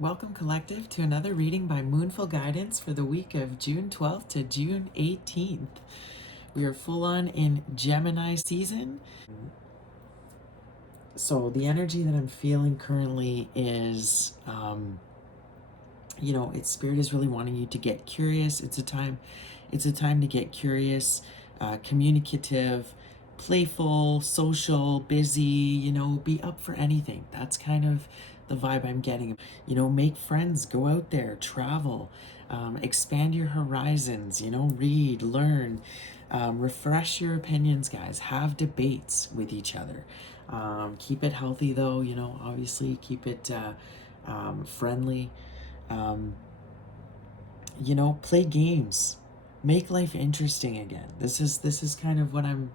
Welcome, Collective, to another reading by Moonful Guidance for the week of June 12th to June 18th. We are full on in Gemini season. So the energy that I'm feeling currently is, its spirit is really wanting you to get curious. It's a time to get curious, communicative, playful, social, busy, be up for anything. That's kind of the vibe I'm getting. Make friends, go out there, travel, expand your horizons, read, learn, refresh your opinions, guys. Have debates with each other. Keep it healthy, though, obviously keep it friendly. Play games, make life interesting again. This is kind of what I'm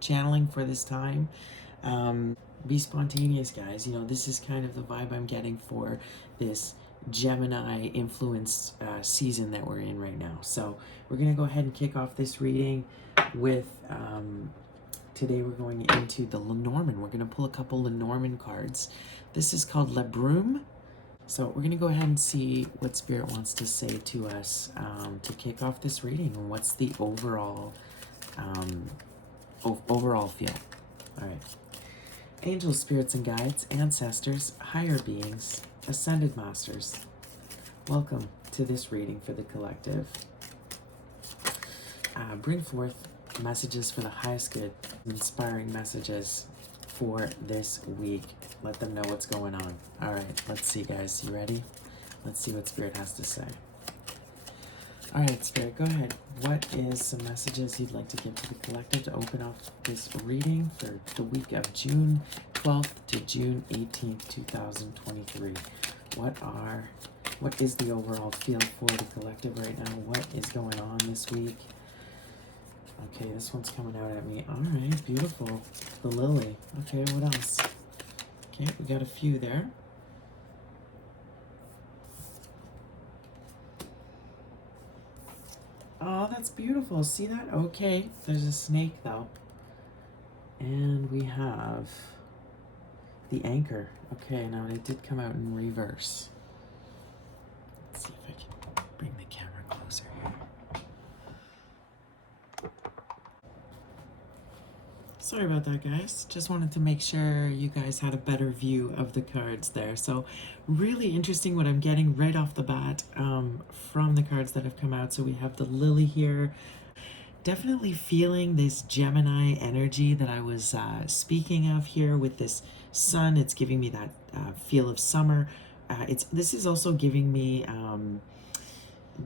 channeling for this time. Be spontaneous, guys. This is kind of the vibe I'm getting for this Gemini influenced season that we're in right now. So we're gonna go ahead and kick off this reading with today we're going into the Lenormand. We're gonna pull a couple Lenormand cards. This is called Le Brume. So we're gonna go ahead and see what Spirit wants to say to us to kick off this reading, and what's the overall feel. All right. Angels, spirits, and guides, ancestors, higher beings, ascended masters, welcome to this reading for the collective. Bring forth messages for the highest good, inspiring messages for this week. Let them know what's going on. All right, let's see, guys. You ready? Let's see what Spirit has to say. All right, Spirit, go ahead. What is some messages you'd like to give to the collective to open up this reading for the week of June 12th to June 18th, 2023? What is the overall feel for the collective right now? What is going on this week? Okay, this one's coming out at me. All right, beautiful. The lily. Okay, what else? Okay, we got a few there. Oh, that's beautiful. See that? Okay, there's a snake though. And we have the anchor. Okay, now it did come out in reverse. Let's see if I can bring the camera closer here. Sorry about that, guys. Just wanted to make sure you guys had a better view of the cards there. So really interesting what I'm getting right off the bat from the cards that have come out. So we have the lily here. Definitely feeling this Gemini energy that I was speaking of here with this sun. It's giving me that feel of summer. This is also giving me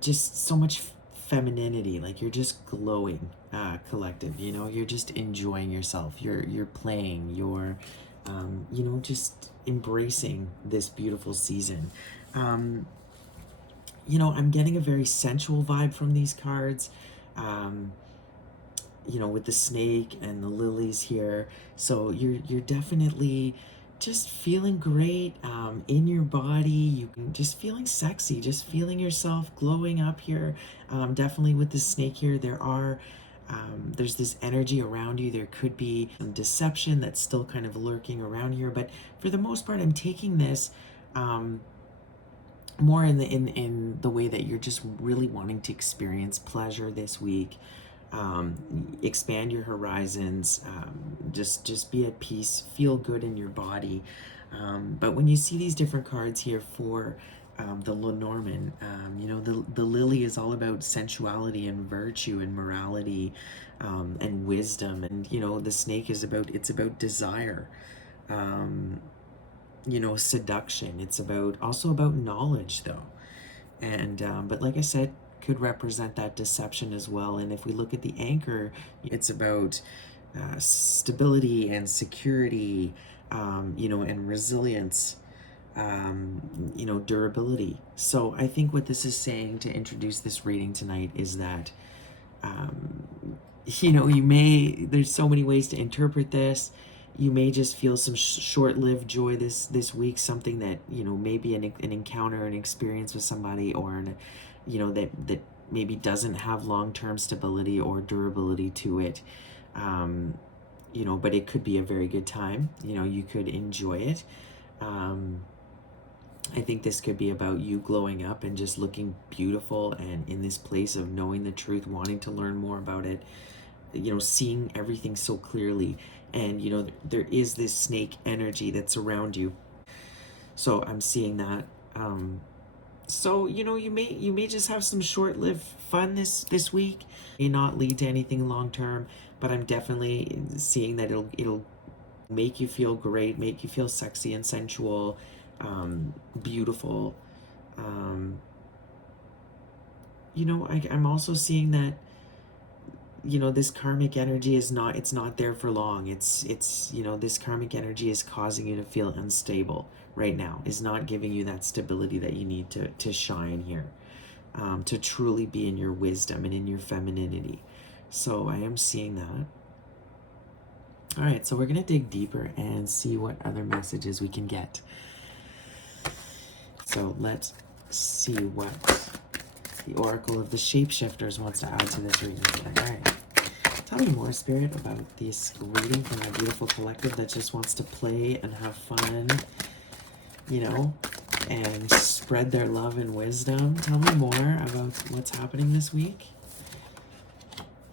just so much femininity. Like you're just glowing, collective. You're just enjoying yourself. You're playing. You're just embracing this beautiful season. I'm getting a very sensual vibe from these cards. With the snake and the lilies here. So you're definitely just feeling great in your body. You can just feeling sexy, just feeling yourself glowing up here. Definitely with the snake here, there's this energy around you. There could be some deception that's still kind of lurking around here, but for the most part, I'm taking this more in the way that you're just really wanting to experience pleasure this week. Expand your horizons, just be at peace, feel good in your body. But when you see these different cards here for the Lenormand, the lily is all about sensuality and virtue and morality and wisdom, and the snake is about desire, seduction. It's also about knowledge, though. And but like I said, could represent that deception as well. And if we look at the anchor, it's about stability and security, and resilience, durability. So I think what this is saying to introduce this reading tonight is that, there's so many ways to interpret this. You may just feel some short-lived joy this week, something that, maybe an encounter, an experience with somebody, or that maybe doesn't have long-term stability or durability to it. But it could be a very good time. You could enjoy it. I think this could be about you glowing up and just looking beautiful and in this place of knowing the truth, wanting to learn more about it, you know, seeing everything so clearly. And, you know, there is this snake energy that's around you. So I'm seeing that. So, you know, you may just have some short-lived fun this week. May not lead to anything long term, but I'm definitely seeing that it'll make you feel great, make you feel sexy and sensual, beautiful. Um, you know, I'm also seeing that, you know, this karmic energy is not, it's not there for long. It's you know, this karmic energy is causing you to feel unstable right now, is not giving you that stability that you need to shine here, to truly be in your wisdom and in your femininity. So I am seeing that. All right, so we're going to dig deeper and see what other messages we can get. So let's see what the Oracle of the Shapeshifters wants to add to this reading today. All right. Tell me more, Spirit, about this reading from my beautiful collective that just wants to play and have fun, you know, and spread their love and wisdom. Tell me more about what's happening this week.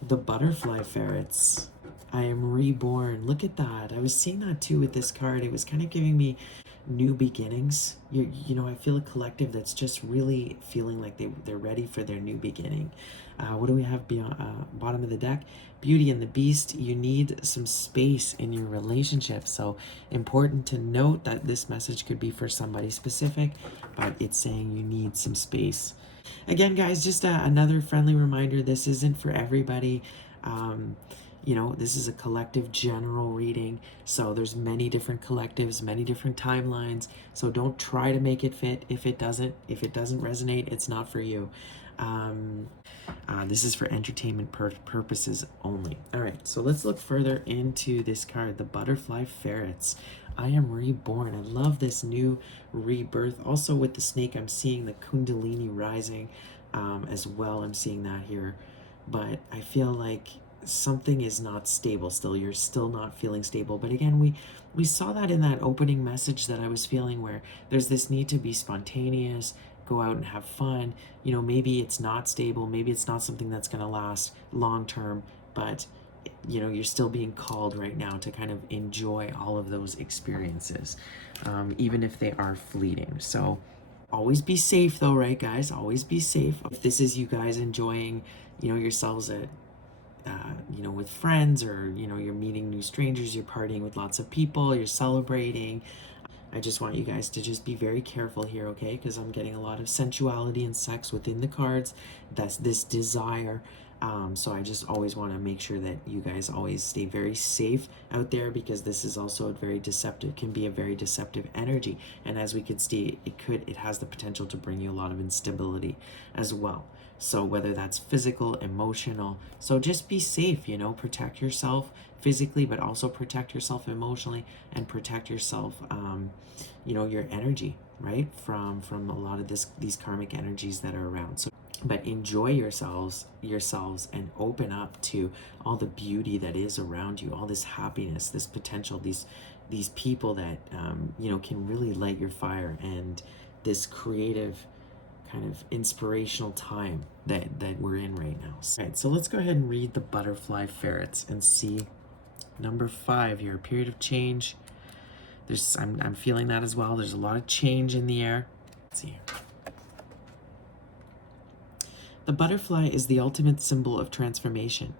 The butterfly ferrets. I am reborn. Look at that. I was seeing that too with this card. It was kind of giving me new beginnings. You know, I feel a collective that's just really feeling like they're ready for their new beginning. What do we have beyond, bottom of the deck? Beauty and the Beast. You need some space in your relationship. So important to note that this message could be for somebody specific, but it's saying you need some space. Again, guys, just another friendly reminder, this isn't for everybody. You know, this is a collective general reading, so there's many different collectives, many different timelines, so don't try to make it fit. If it doesn't resonate, it's not for you. This is for entertainment purposes only. All right, so let's look further into this card, the butterfly ferrets. I am reborn. I love this new rebirth. Also with the snake, I'm seeing the kundalini rising as well. I'm seeing that here, but I feel like something is not stable still. You're still not feeling stable. But again, we saw that in that opening message that I was feeling, where there's this need to be spontaneous, go out and have fun. You know, maybe it's not stable, maybe it's not something that's going to last long term, but you know, you're still being called right now to kind of enjoy all of those experiences, even if they are fleeting. So always be safe though, right, guys? Always be safe. If this is you guys enjoying, you know, yourselves at you know, with friends, or you know, you're meeting new strangers, you're partying with lots of people, you're celebrating, I just want you guys to just be very careful here, okay? Because I'm getting a lot of sensuality and sex within the cards. That's this desire. So I just always want to make sure that you guys always stay very safe out there, because this is also a very deceptive, can be a very deceptive energy. And as we can see, it has the potential to bring you a lot of instability as well. So whether that's physical, emotional, so just be safe, you know, protect yourself physically, but also protect yourself emotionally, and protect yourself, you know, your energy, right? From a lot of these karmic energies that are around. So, but enjoy yourselves, and open up to all the beauty that is around you, all this happiness, this potential, these people that, you know, can really light your fire, and this creative kind of inspirational time that we're in right now. All right, so let's go ahead and read the butterfly ferrets and see number 5 here, a period of change. I'm feeling that as well. There's a lot of change in the air. Let's see. The butterfly is the ultimate symbol of transformation.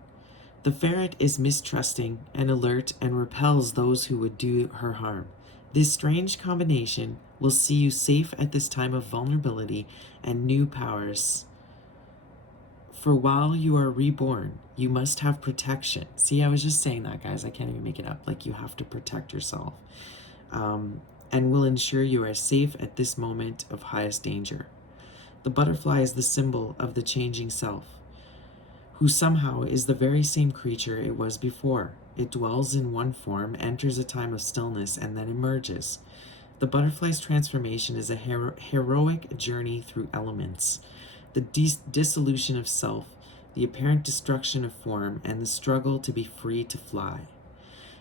The ferret is mistrusting and alert, and repels those who would do her harm. This strange combination will see you safe at this time of vulnerability and new powers. For while you are reborn, you must have protection. See, I was just saying that, guys. I can't even make it up. Like, you have to protect yourself. And will ensure you are safe at this moment of highest danger. The butterfly is the symbol of the changing self, who somehow is the very same creature it was before. It dwells in one form, enters a time of stillness, and then emerges. The butterfly's transformation is a heroic journey through elements, the dissolution of self, the apparent destruction of form, and the struggle to be free to fly.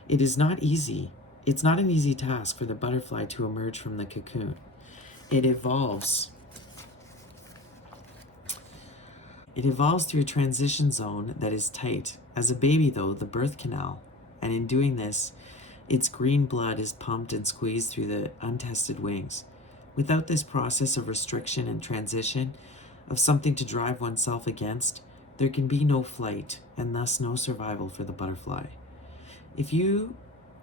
It is not easy. It's not an easy task for the butterfly to emerge from the cocoon. It evolves. It evolves through a transition zone that is tight. As a baby, though, the birth canal. And in doing this, its green blood is pumped and squeezed through the untested wings. Without this process of restriction and transition, of something to drive oneself against, there can be no flight, and thus no survival for the butterfly. If you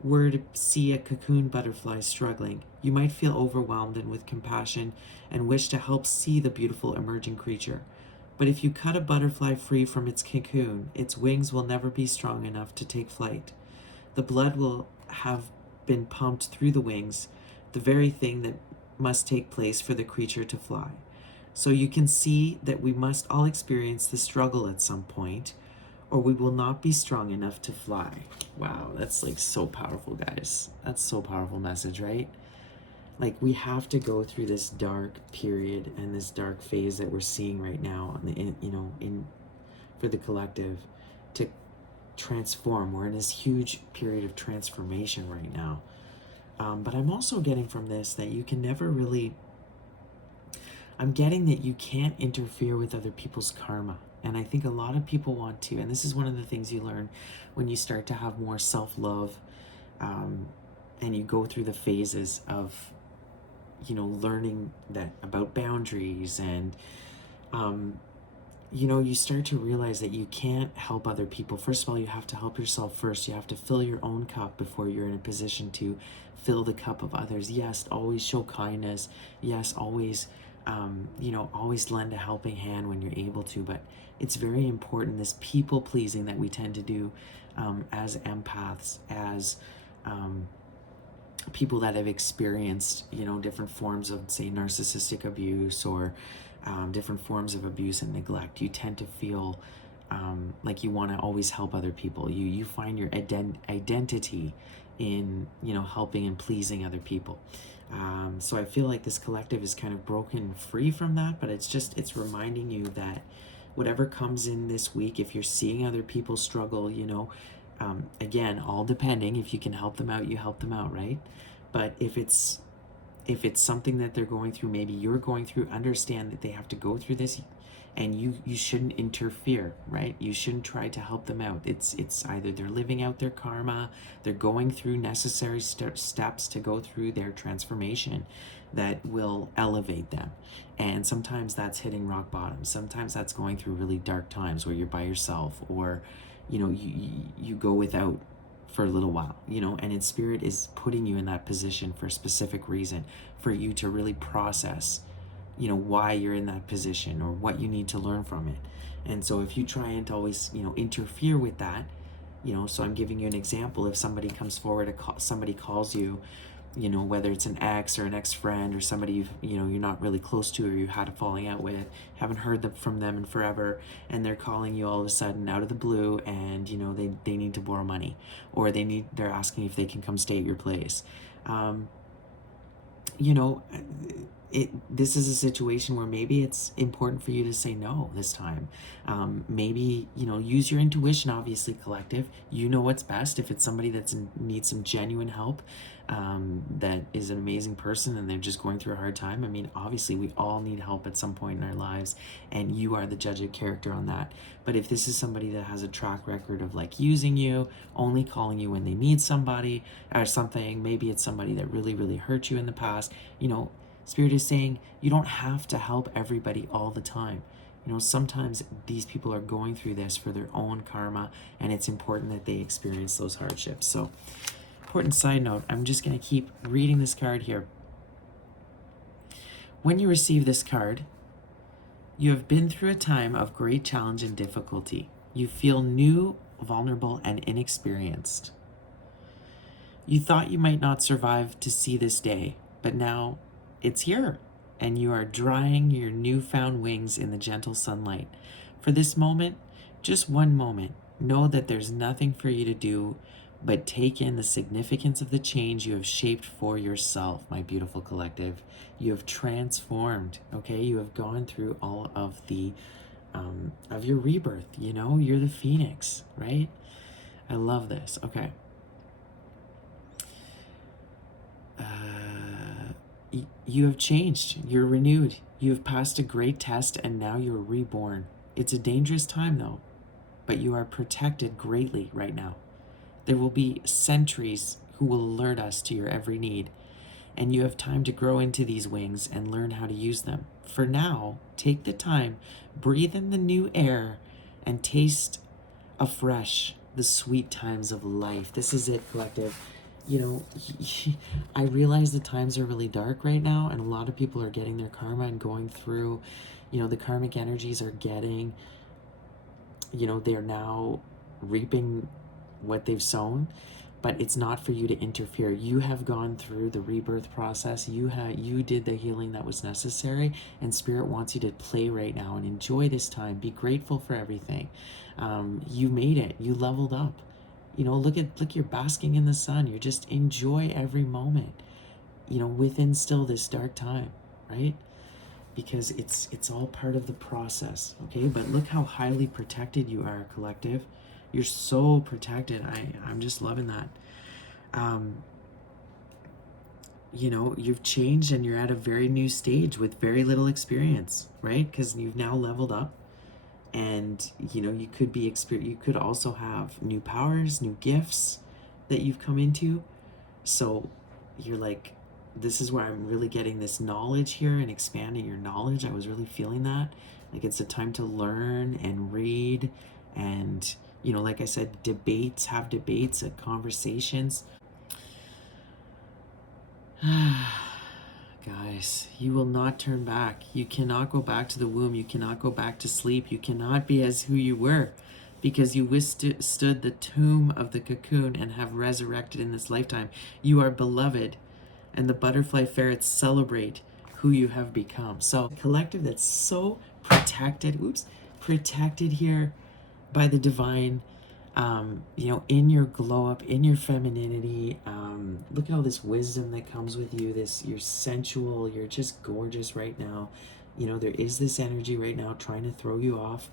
were to see a cocoon butterfly struggling, you might feel overwhelmed and with compassion and wish to help see the beautiful emerging creature. But if you cut a butterfly free from its cocoon, its wings will never be strong enough to take flight. The blood will have been pumped through the wings, the very thing that must take place for the creature to fly. So you can see that we must all experience the struggle at some point, or we will not be strong enough to fly. Wow, that's like so powerful, guys. That's so powerful message, right? Like, we have to go through this dark period and this dark phase that we're seeing right now, for the collective, to transform. We're in this huge period of transformation right now. But I'm also getting from this that you can never really, I'm getting that you can't interfere with other people's karma. And I think a lot of people want to, and this is one of the things you learn when you start to have more self-love, and you go through the phases of, learning that about boundaries, and you start to realize that you can't help other people. First of all, you have to help yourself first. You have to fill your own cup before you're in a position to fill the cup of others. Yes, always show kindness. Yes, always, always lend a helping hand when you're able to. But it's very important, this people pleasing that we tend to do as empaths, as people that have experienced, different forms of, say, narcissistic abuse, or different forms of abuse and neglect. You tend to feel like you want to always help other people. You find your identity in, helping and pleasing other people. So I feel like this collective is kind of broken free from that, but it's reminding you that whatever comes in this week, if you're seeing other people struggle, again, all depending, if you can help them out, you help them out, right? But if it's something that they're going through, maybe you're going through, understand that they have to go through this, and you shouldn't interfere, right? You shouldn't try to help them out. It's either they're living out their karma, they're going through necessary steps to go through their transformation that will elevate them. And sometimes that's hitting rock bottom. Sometimes that's going through really dark times where you're by yourself, or you go without for a little while, and in spirit is putting you in that position for a specific reason, for you to really process, why you're in that position, or what you need to learn from it. And so if you try and always, interfere with that, so I'm giving you an example. If somebody comes forward, somebody calls you, whether it's an ex or an ex-friend, or somebody you're not really close to, or you had a falling out with, haven't heard from them in forever, and they're calling you all of a sudden out of the blue, and they need to borrow money, or they're asking if they can come stay at your place. This is a situation where maybe it's important for you to say no this time. Maybe, use your intuition, obviously, collective. You know what's best. If it's somebody that needs some genuine help, that is an amazing person and they're just going through a hard time. I mean, obviously, we all need help at some point in our lives, and you are the judge of character on that. But if this is somebody that has a track record of like using you, only calling you when they need somebody or something, maybe it's somebody that really, really hurt you in the past, Spirit is saying you don't have to help everybody all the time. Sometimes these people are going through this for their own karma, and it's important that they experience those hardships. So, important side note, I'm just going to keep reading this card here. When you receive this card, you have been through a time of great challenge and difficulty. You feel new, vulnerable, and inexperienced. You thought you might not survive to see this day, but now it's here, and you are drying your newfound wings in the gentle sunlight. For this moment, just one moment, know that there's nothing for you to do but take in the significance of the change you have shaped for yourself, my beautiful collective. You have transformed, okay? You have gone through all of the, of your rebirth, You're the phoenix, right? I love this, okay. You have changed. You're renewed. You have passed a great test and now you're reborn. It's a dangerous time though, but you are protected greatly right now. There will be sentries who will alert us to your every need, and you have time to grow into these wings and learn how to use them. For now, take the time, breathe in the new air, and taste afresh the sweet times of life. This is it, collective. You know, I realize the times are really dark right now, and a lot of people are getting their karma and going through, the karmic energies are getting, they're now reaping what they've sown, but it's not for you to interfere. You have gone through the rebirth process. You did the healing that was necessary, and Spirit wants you to play right now and enjoy this time. Be grateful for everything. You made it. You leveled up. Look, you're basking in the sun. You just enjoy every moment. Within still this dark time, right? Because it's all part of the process, okay? But look how highly protected you are, collective. You're so protected. I'm just loving that. You've changed and you're at a very new stage with very little experience, right? Because you've now leveled up, and you could also have new powers, new gifts that you've come into. So you're like, this is where I'm really getting this knowledge here and expanding your knowledge. I was really feeling that. Like, it's a time to learn and read and, like I said, have debates, conversations. Guys, you will not turn back. You cannot go back to the womb. You cannot go back to sleep. You cannot be as who you were, because you withstood the tomb of the cocoon and have resurrected in this lifetime. You are beloved, and the butterfly ferrets celebrate who you have become. So, a collective that's so protected here by the divine, in your glow up, in your femininity. Look at all this wisdom that comes with you. You're sensual, you're just gorgeous right now. There is this energy right now trying to throw you off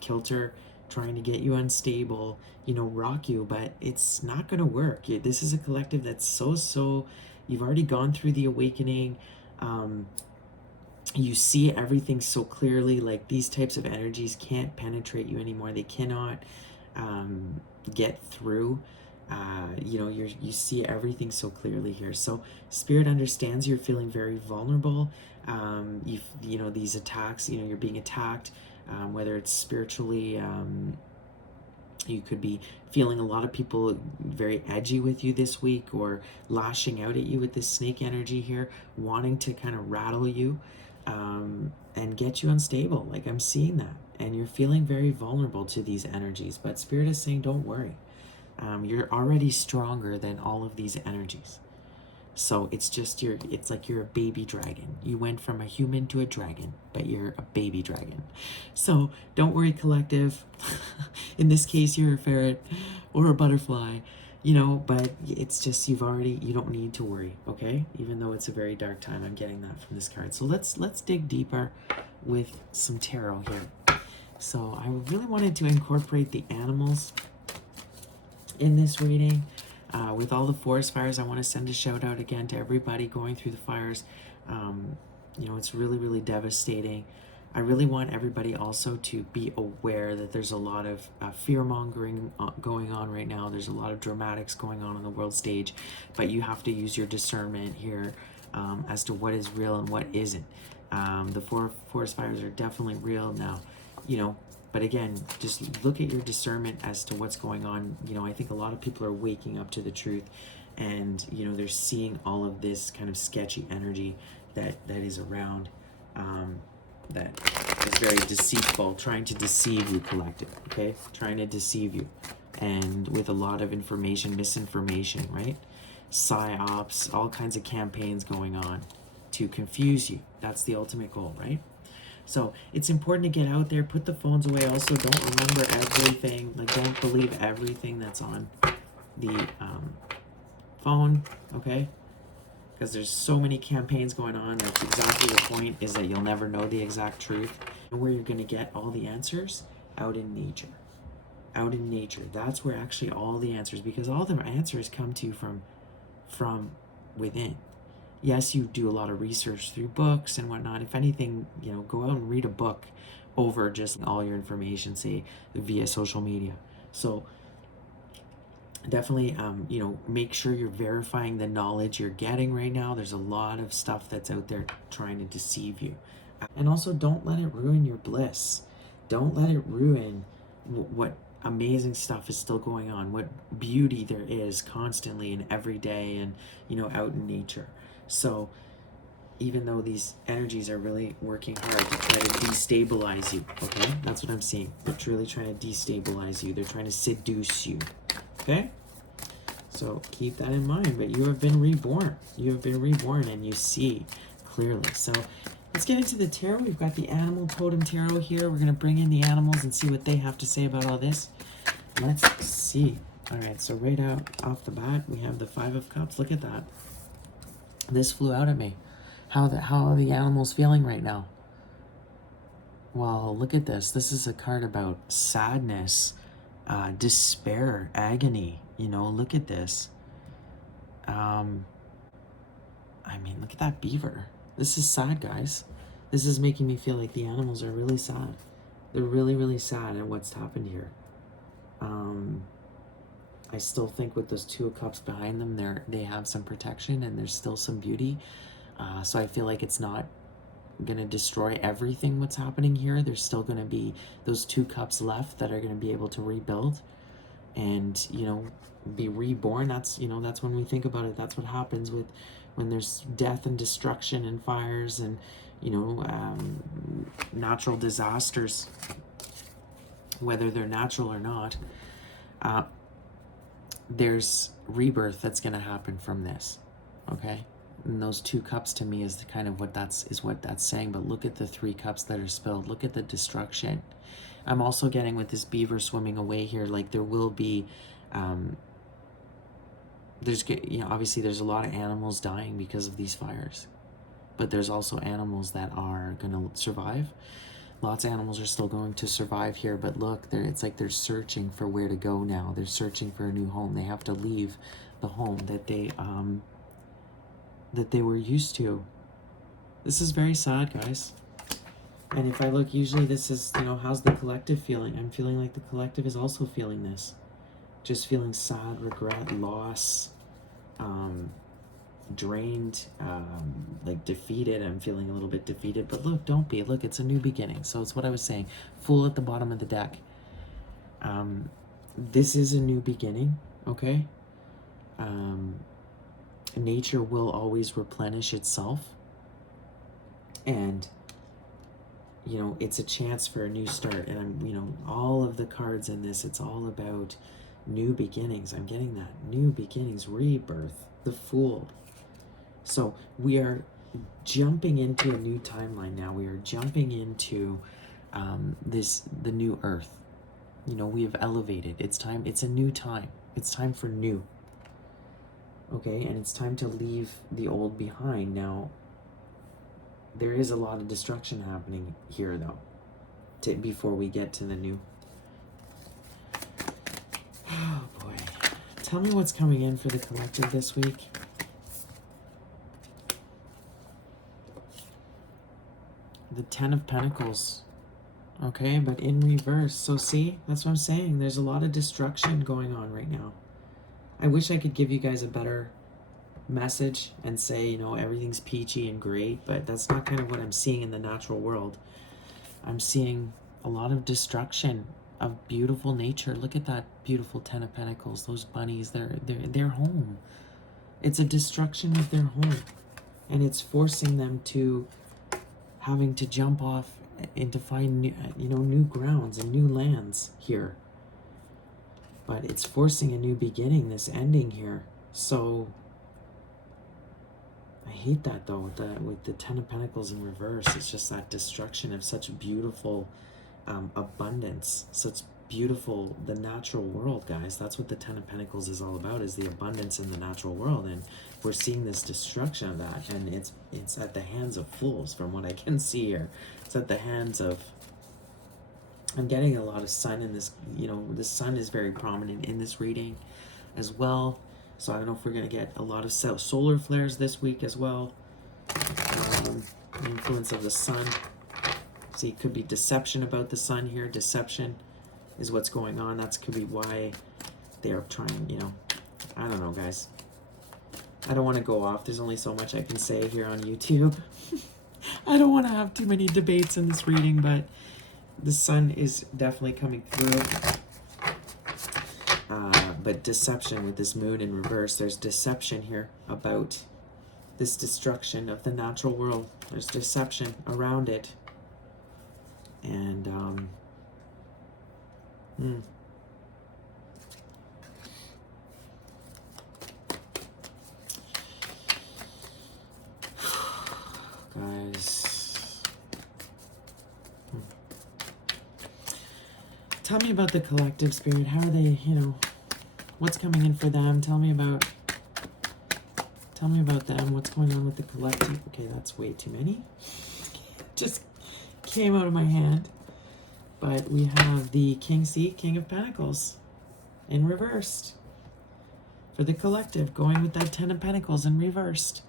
kilter, trying to get you unstable, rock you, but it's not going to work. This is a collective that's so, you've already gone through the awakening. You see everything so clearly. Like, these types of energies can't penetrate you anymore. They cannot get through. You see everything so clearly here. So Spirit understands you're feeling very vulnerable. These attacks, you're being attacked, whether it's spiritually. You could be feeling a lot of people very edgy with you this week, or lashing out at you with this snake energy here, wanting to kind of rattle you and get you unstable. Like, I'm seeing that. And you're feeling very vulnerable to these energies. But Spirit is saying, don't worry. You're already stronger than all of these energies. So it's like you're a baby dragon. You went from a human to a dragon, but you're a baby dragon. So don't worry, collective. In this case, you're a ferret or a butterfly, but it's just, you don't need to worry, okay? Even though it's a very dark time, I'm getting that from this card. So let's dig deeper with some tarot here. So I really wanted to incorporate the animals in this reading. With all the forest fires, I want to send a shout out again to everybody going through the fires. It's really, really devastating. I really want everybody also to be aware that there's a lot of fear-mongering going on right now. There's a lot of dramatics going on the world stage, but you have to use your discernment here as to what is real and what isn't. The forest fires are definitely real now, but again, just look at your discernment as to what's going on. I think a lot of people are waking up to the truth, and, they're seeing all of this kind of sketchy energy that is around, that is very deceitful, trying to deceive you, collective, okay? Trying to deceive you, and with a lot of misinformation, right? Psyops, all kinds of campaigns going on to confuse you. That's the ultimate goal, right? So it's important to get out there, put the phones away. Also, don't remember everything. Like, don't believe everything that's on the phone, okay? Because there's so many campaigns going on. That's exactly the point, is that you'll never know the exact truth. And where you're going to get all the answers? Out in nature. Out in nature. That's where actually all the answers, because all the answers come to you from within. yes, you do a lot of research through books and whatnot. If anything, you know, go out and read a book over just all your information, say via social media. So definitely, you know, make sure you're verifying the knowledge you're getting right now. There's a lot of stuff that's out there trying to deceive you. And also, don't let it ruin your bliss. Don't let it ruin what amazing stuff is still going on, what beauty there is constantly and every day, and, you know, out in nature. So even though these energies are really working hard to try to destabilize you, okay? That's what I'm seeing. They're really trying to destabilize you. They're trying to seduce you, okay? So keep that in mind. But you have been reborn. You have been reborn, and you see clearly. So let's get into the tarot. We've got the animal totem tarot here. We're going to bring in the animals and see what they have to say about all this. Let's see. All right, so right out off the bat, we have the Five of Cups. Look at that. This flew out at me. How are the animals feeling right now? Well, look at this. This is a card about sadness, despair, agony. You know, look at this. I mean, look at that beaver. This is sad, guys. This is making me feel like the animals are really sad. They're really, really sad at what's happened here. I still think with those Two of Cups behind them, they have some protection and there's still some beauty. So I feel like it's not going to destroy everything what's happening here. There's still going to be those Two Cups left that are going to be able to rebuild and, you know, be reborn. That's, you know, that's when we think about it. That's what happens when there's death and destruction and fires and, you know, natural disasters, whether they're natural or not. There's rebirth that's going to happen from this, okay? And those Two Cups to me is kind of what that's saying. But look at the Three Cups that are spilled. Look at the destruction. I'm also getting with this beaver swimming away here, like there will be, there's, you know, obviously there's a lot of animals dying because of these fires, but there's also animals that are going to survive. Lots of animals are still going to survive here, but look, it's like they're searching for where to go now. They're searching for a new home. They have to leave the home that they were used to. This is very sad, guys. And if I look, usually this is, you know, how's the collective feeling? I'm feeling like the collective is also feeling this. Just feeling sad, regret, loss, drained, like defeated. I'm feeling a little bit defeated, but look, don't be. Look, it's a new beginning. So it's what I was saying. Fool at the bottom of the deck. This is a new beginning, okay? Nature will always replenish itself. And, you know, it's a chance for a new start. And I'm, you know, all of the cards in this, it's all about new beginnings. I'm getting that. New beginnings, rebirth, the Fool. So we are jumping into a new timeline now. We are jumping into the new earth. You know, we have elevated. It's time. It's a new time. It's time for new. Okay, and it's time to leave the old behind. Now, there is a lot of destruction happening here, though, before we get to the new. Oh, boy. Tell me what's coming in for the collective this week. The Ten of Pentacles. Okay, but in reverse. So see, that's what I'm saying. There's a lot of destruction going on right now. I wish I could give you guys a better message and say, you know, everything's peachy and great, but that's not kind of what I'm seeing in the natural world. I'm seeing a lot of destruction of beautiful nature. Look at that beautiful Ten of Pentacles. Those bunnies, they're home. It's a destruction of their home, and it's forcing them to having to jump off and to find new, you know, new grounds and new lands here. But it's forcing a new beginning, this ending here. So I hate that though, with the Ten of Pentacles in reverse. It's just that destruction of such beautiful abundance, such beautiful, the natural world, guys. That's what the Ten of Pentacles is all about, is the abundance in the natural world. And we're seeing this destruction of that, and it's at the hands of fools, from what I can see here. It's at the hands of, I'm getting a lot of sun in this, you know, the sun is very prominent in this reading as well. So I don't know if we're going to get a lot of solar flares this week as well. The influence of the sun. See, it could be deception about the sun here. Deception is what's going on. That could be why they are trying, you know, I don't know, guys. I don't want to go off. There's only so much I can say here on YouTube. I don't want to have too many debates in this reading, but the sun is definitely coming through. But deception with this moon in reverse. There's deception here about this destruction of the natural world. There's deception around it. And, guys, tell me about the collective spirit. How are they, you know, what's coming in for them? Tell me about them. What's going on with the collective? Okay, that's way too many. Just came out of my hand. But we have the King of Pentacles in reversed for the collective, going with that 10 of Pentacles in reversed.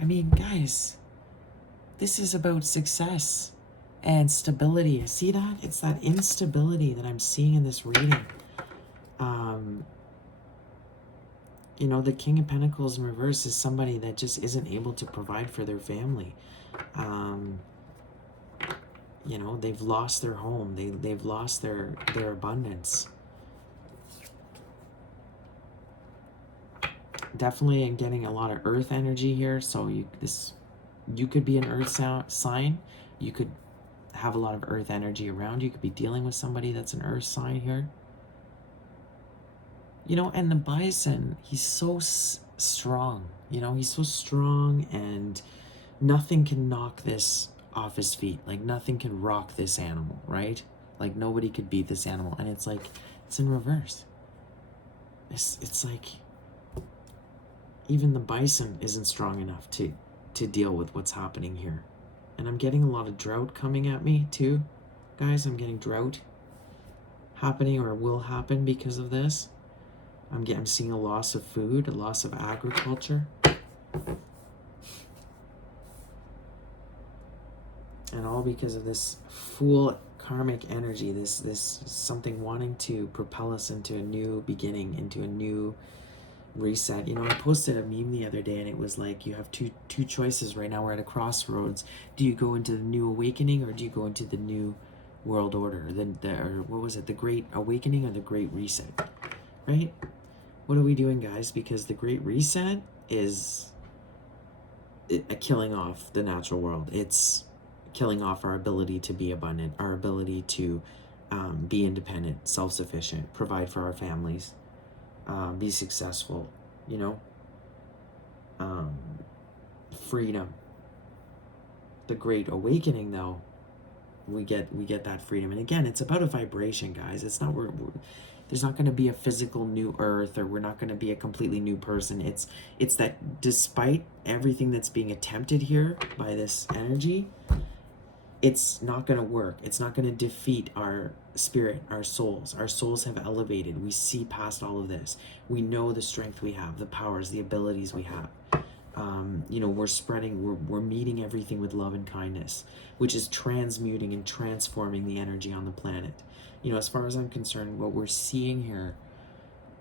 I mean, guys, this is about success and stability. See that? It's that instability that I'm seeing in this reading. You know, the King of Pentacles in reverse is somebody that just isn't able to provide for their family. You know, they've lost their home. They've lost their abundance. Definitely getting a lot of earth energy here. So you could be an earth sign. You could have a lot of earth energy around you. You could be dealing with somebody that's an earth sign here. You know, and the bison, he's so strong. You know, he's so strong, and nothing can knock this off his feet. Like, nothing can rock this animal, right? Like, nobody could beat this animal. And it's like, it's in reverse. It's like, even the bison isn't strong enough to deal with what's happening here. And I'm getting a lot of drought coming at me too, guys. I'm getting drought happening, or will happen because of this. I'm seeing a loss of food, a loss of agriculture. And all because of this Fool karmic energy, this something wanting to propel us into a new beginning, into a new reset. You know, I posted a meme the other day, and it was like, you have two choices right now. We're at a crossroads. Do you go into the new awakening, or do you go into the new world order? Or what was it? The Great Awakening or the Great Reset? Right? What are we doing, guys? Because the Great Reset is killing off the natural world. It's killing off our ability to be abundant, our ability to be independent, self-sufficient, provide for our families, be successful, you know, freedom. The Great Awakening, though, we get that freedom. And again, it's about a vibration, guys. It's not there's not going to be a physical new earth, or we're not going to be a completely new person. It's that despite everything that's being attempted here by this energy, it's not going to work. It's not going to defeat our spirit, our souls. Our souls have elevated. We see past all of this. We know the strength we have, the powers, the abilities we have. You know, we're spreading, we're meeting everything with love and kindness, which is transmuting and transforming the energy on the planet. You know, as far as I'm concerned, what we're seeing here,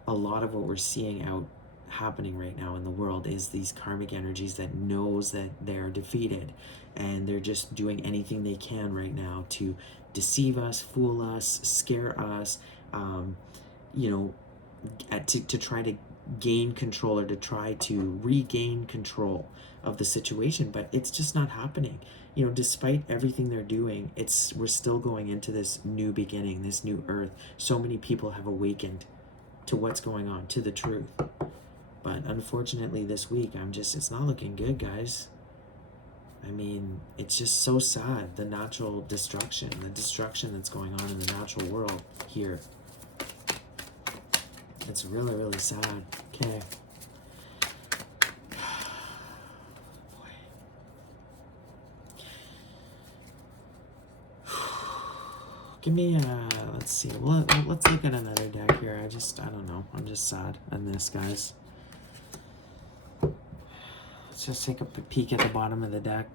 a lot of what we're seeing out happening right now in the world is these karmic energies that knows that they're defeated, and they're just doing anything they can right now to deceive us, fool us, scare us, you know, to try to gain control, or to try to regain control of the situation. But it's just not happening. You know, despite everything they're doing, we're still going into this new beginning, this new earth. So many people have awakened to what's going on, to the truth. But unfortunately this week, it's not looking good, guys. I mean, it's just so sad, the natural destruction, the destruction that's going on in the natural world here. It's really, really sad. Okay. Give me, let's see. Let's look at another deck here. I don't know. I'm just sad on this, guys. Let's just take a peek at the bottom of the deck.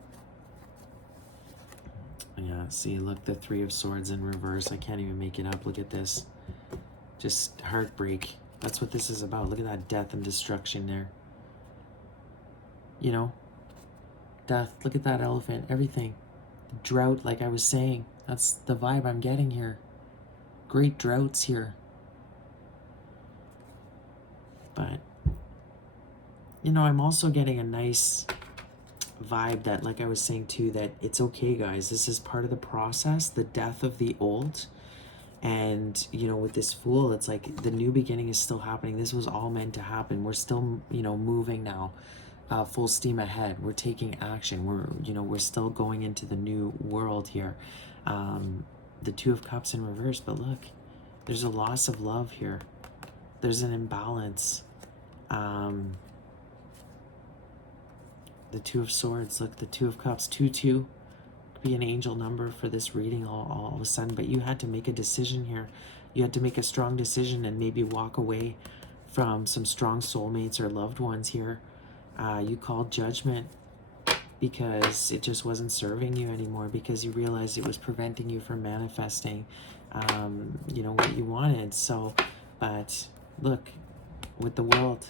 Yeah, see, look, the Three of Swords in reverse. I can't even make it up. Look at this. Just heartbreak. That's what this is about. Look at that death and destruction there. You know? Death. Look at that elephant. Everything. Drought, like I was saying. That's the vibe I'm getting here. Great droughts here. But, you know, I'm also getting a nice vibe that, like I was saying too, that it's okay, guys. This is part of the process, the death of the old. And, you know, with this Fool, it's like the new beginning is still happening. This was all meant to happen. We're still, you know, moving now, full steam ahead. We're taking action. We're still going into the new world here. The Two of Cups in reverse, but look, there's a loss of love here. There's an imbalance. The Two of Swords, look, the Two of Cups, 2-2. Be an angel number for this reading all of a sudden, but you had to make a decision here. You had to make a strong decision and maybe walk away from some strong soulmates or loved ones here. You called judgment because it just wasn't serving you anymore, because you realized it was preventing you from manifesting you know, what you wanted. So, but look, with the world,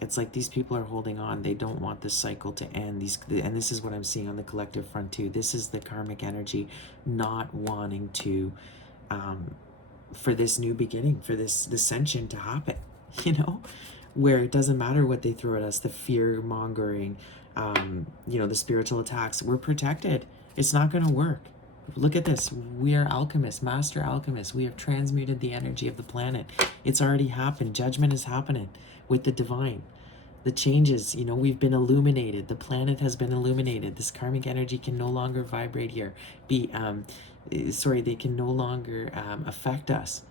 it's like these people are holding on. They don't want this cycle to end. And this is what I'm seeing on the collective front too. This is the karmic energy not wanting to, for this new beginning, for this ascension to happen, you know, where it doesn't matter what they throw at us, the fear mongering, you know, the spiritual attacks. We're protected. It's not going to work. Look at this. We are alchemists, master alchemists. We have transmuted the energy of the planet. It's already happened. Judgment is happening with the divine. The changes, you know, we've been illuminated. The planet has been illuminated. This karmic energy can no longer vibrate here. They can no longer affect us.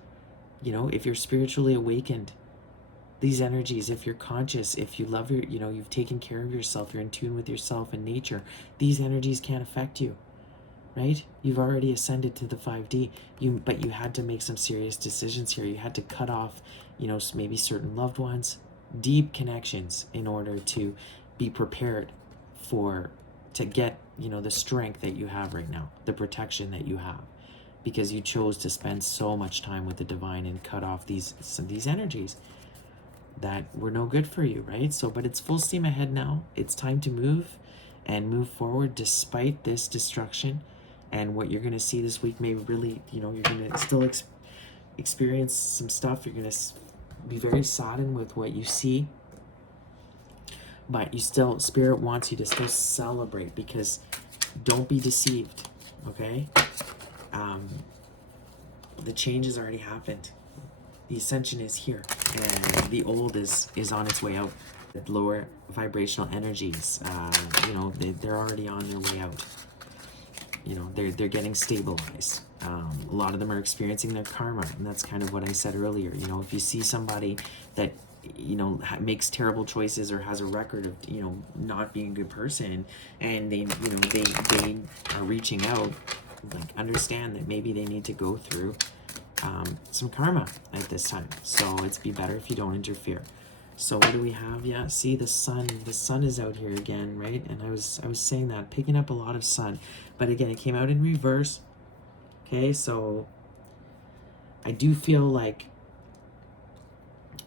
You know, if you're spiritually awakened, these energies, if you're conscious, if you love you know, you've taken care of yourself, you're in tune with yourself and nature, these energies can't affect you. Right? You've already ascended to the 5D, but you had to make some serious decisions here. You had to cut off, you know, maybe certain loved ones, deep connections, in order to be prepared to get, you know, the strength that you have right now, the protection that you have, because you chose to spend so much time with the divine and cut off these energies that were no good for you, right? So, but it's full steam ahead now. It's time to move and move forward despite this destruction. And what you're going to see this week may really, you know, you're going to still experience some stuff. You're going to be very saddened with what you see. But you still, Spirit wants you to still celebrate, because don't be deceived, okay? The change has already happened. The ascension is here, and the old is on its way out. The lower vibrational energies, you know, they're already on their way out. You know, they're getting stabilized. A lot of them are experiencing their karma, and that's kind of what I said earlier. You know, if you see somebody that, you know, makes terrible choices or has a record of, you know, not being a good person, and they, you know, they are reaching out, like, understand that maybe they need to go through some karma at this time. So it's be better if you don't interfere. So what do we have? Yeah, see, the sun is out here again, right? And I was saying that, picking up a lot of sun, but again, it came out in reverse. Okay, so I do feel like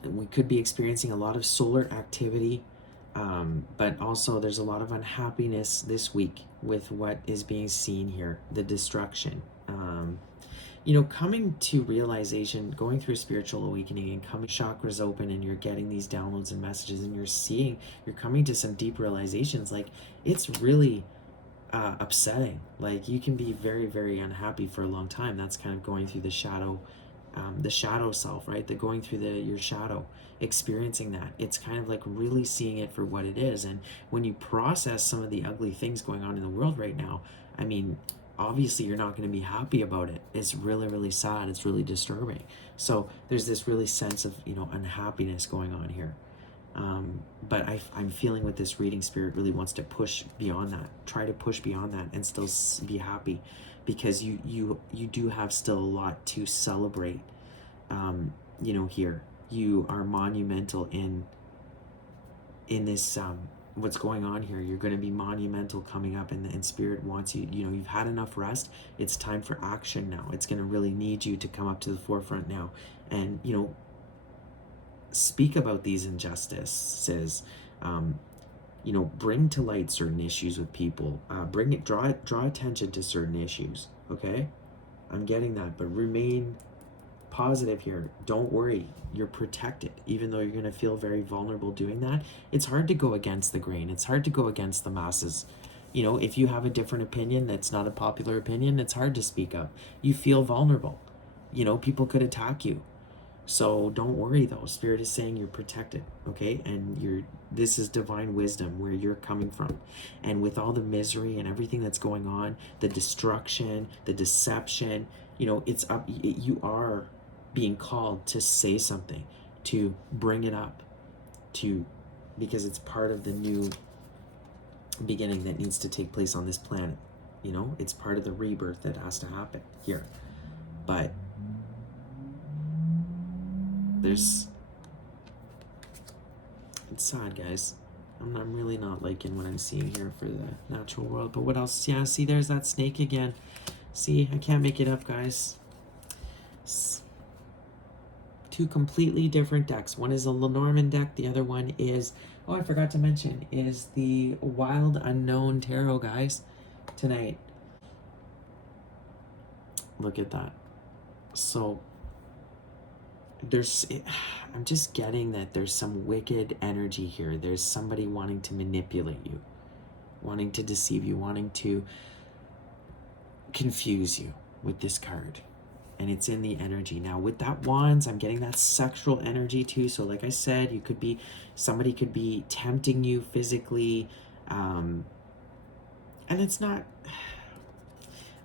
we could be experiencing a lot of solar activity, but also there's a lot of unhappiness this week with what is being seen here, the destruction. You know, coming to realization, going through a spiritual awakening and coming chakras open, and you're getting these downloads and messages, and you're coming to some deep realizations. Like, it's really upsetting. Like, you can be very, very unhappy for a long time. That's kind of going through the shadow self, right? Going through your shadow, experiencing that. It's kind of like really seeing it for what it is. And when you process some of the ugly things going on in the world right now, I mean, obviously you're not going to be happy about it. It's really, really sad. It's really disturbing. So there's this really sense of, you know, unhappiness going on here. But I'm feeling with this reading, Spirit really wants to push beyond that. Try to push beyond that and still be happy, because you do have still a lot to celebrate. You know, here you are monumental in this what's going on here. You're going to be monumental coming up, and spirit wants you, you know, you've had enough rest. It's time for action now. It's going to really need you to come up to the forefront now and, you know, speak about these injustices. You know, bring to light certain issues with people. Draw attention to certain issues. Okay, I'm getting that, but remain positive here. Don't worry, you're protected. Even though you're going to feel very vulnerable doing that, it's hard to go against the grain. It's hard to go against the masses. You know, if you have a different opinion that's not a popular opinion, it's hard to speak up. You feel vulnerable. You know, people could attack you. So don't worry though. Spirit is saying you're protected, okay? And this is divine wisdom where you're coming from. And with all the misery and everything that's going on, the destruction, the deception, you know, it's up. You are being called to say something, to bring it up, because it's part of the new beginning that needs to take place on this planet. You know, it's part of the rebirth that has to happen here. But it's sad, guys. I'm really not liking what I'm seeing here for the natural world. But what else? Yeah, see, there's that snake again. See, I can't make it up, guys. Two completely different decks. One is a Lenormand deck. The other one is, oh, I forgot to mention, is the Wild Unknown Tarot, guys, tonight. Look at that. So I'm just getting that there's some wicked energy here. There's somebody wanting to manipulate you, wanting to deceive you, wanting to confuse you with this card. And it's in the energy. Now with that wands, I'm getting that sexual energy too. So like I said, somebody could be tempting you physically. And it's not,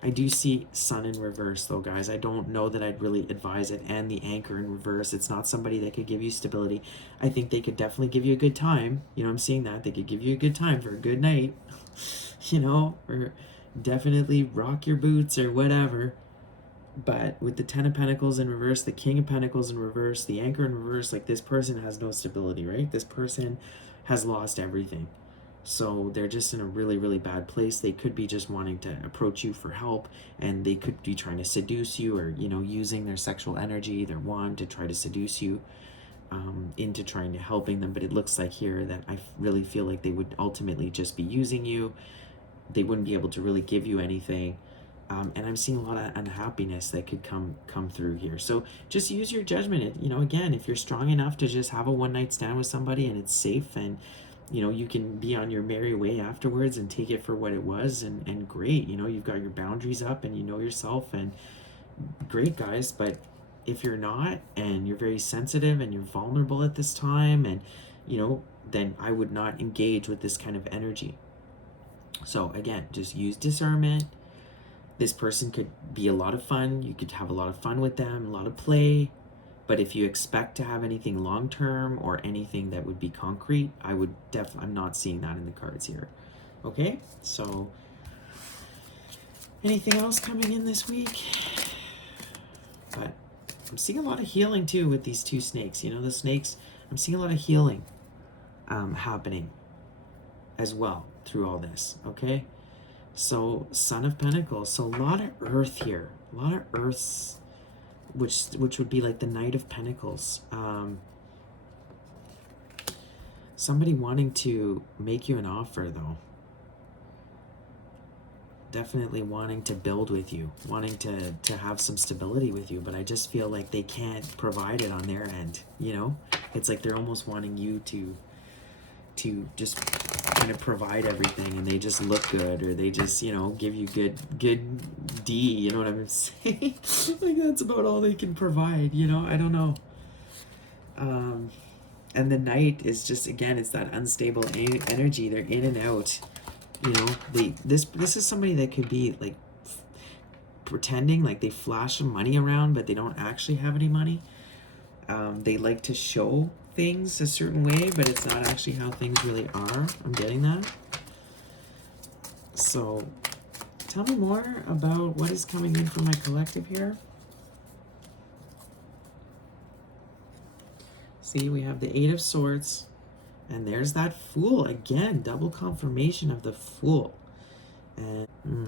I do see Sun in reverse though, guys. I don't know that I'd really advise it. And the Anchor in reverse. It's not somebody that could give you stability. I think they could definitely give you a good time. You know, I'm seeing that. They could give you a good time for a good night. You know, or definitely rock your boots or whatever. But with the Ten of Pentacles in reverse, the King of Pentacles in reverse, the Anchor in reverse, like this person has no stability, right? This person has lost everything. So they're just in a really, really bad place. They could be just wanting to approach you for help, and they could be trying to seduce you, or, you know, using their sexual energy, their wand, to try to seduce you into trying to helping them. But it looks like here that I really feel like they would ultimately just be using you. They wouldn't be able to really give you anything. And I'm seeing a lot of unhappiness that could come through here. So just use your judgment. You know, again, if you're strong enough to just have a one-night stand with somebody and it's safe, and, you know, you can be on your merry way afterwards and take it for what it was, and great. You know, you've got your boundaries up and you know yourself, and great, guys. But if you're not, and you're very sensitive and you're vulnerable at this time, and, you know, then I would not engage with this kind of energy. So again, just use discernment. This person could be a lot of fun. You could have a lot of fun with them, a lot of play. But if you expect to have anything long-term or anything that would be concrete, I'm not seeing that in the cards here. Okay, so anything else coming in this week? But I'm seeing a lot of healing too with these two snakes. You know, the snakes, I'm seeing a lot of healing happening as well through all this, okay? So Son of Pentacles, so a lot of earth here, a lot of earths, which would be like the Knight of Pentacles. Somebody wanting to make you an offer though. Definitely wanting to build with you, wanting to have some stability with you, but I just feel like they can't provide it on their end, you know? It's like they're almost wanting you to just kind of provide everything, and they just look good, or they just, you know, give you good D, you know what I'm saying? Like that's about all they can provide, you know? I don't know. And the Knight is just, again, it's that unstable energy. They're in and out, you know? This is somebody that could be like pretending like they flash some money around, but they don't actually have any money. They like to show things a certain way, but it's not actually how things really are. I'm getting that. So tell me more about what is coming in for my collective here. See, we have the Eight of Swords, and there's that Fool again, double confirmation of the Fool. And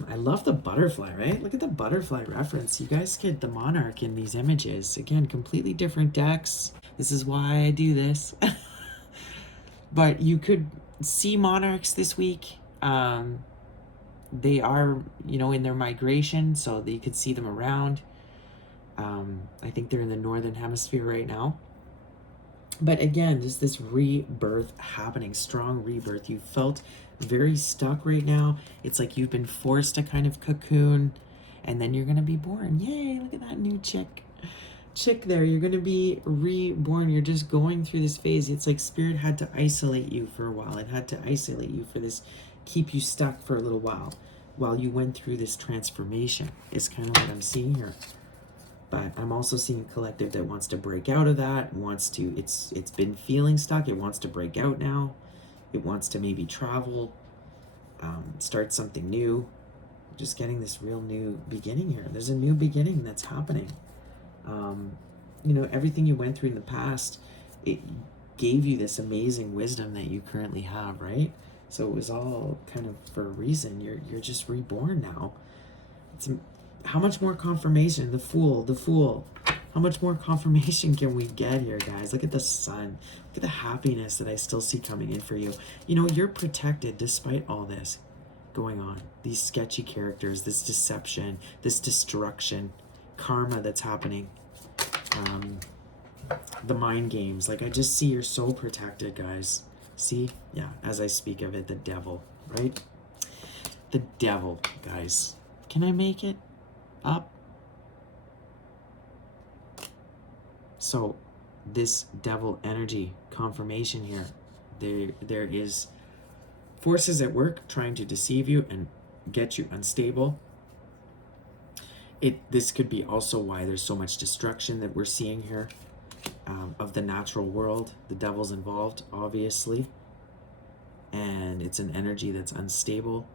I love the butterfly, right? Look at the butterfly reference. You guys get the monarch in these images. Again, completely different decks. This is why I do this. But you could see monarchs this week. They are, in their migration, so you could see them around. I think they're in the northern hemisphere right now. But again, just this rebirth happening, strong rebirth. You felt very stuck right now. It's like you've been forced to kind of cocoon, and then you're going to be born. Yay, look at that new chick there. You're going to be reborn. You're just going through this phase. It's like Spirit had to isolate you for a while. It had to isolate you for this, keep you stuck for a little while you went through this transformation. Is kind of what I'm seeing here. But I'm also seeing a collective that wants to break out of that, it's been feeling stuck, it wants to break out now. It wants to maybe travel, start something new. Just getting this real new beginning here. There's a new beginning that's happening. Everything you went through in the past, it gave you this amazing wisdom that you currently have, right? So it was all kind of for a reason. You're just reborn now. How much more confirmation? The Fool. How much more confirmation can we get here, guys? Look at the sun. Look at the happiness that I still see coming in for you. You're protected despite all this going on. These sketchy characters, this deception, this destruction, karma that's happening. The mind games. Like, I just see you're so protected, guys. See? Yeah, as I speak of it, the devil, right? The devil, guys. Can I make it up? So this devil energy confirmation here, there is forces at work trying to deceive you and get you unstable. This could be also why there's so much destruction that we're seeing here, of the natural world. The devil's involved, obviously, and it's an energy that's unstable.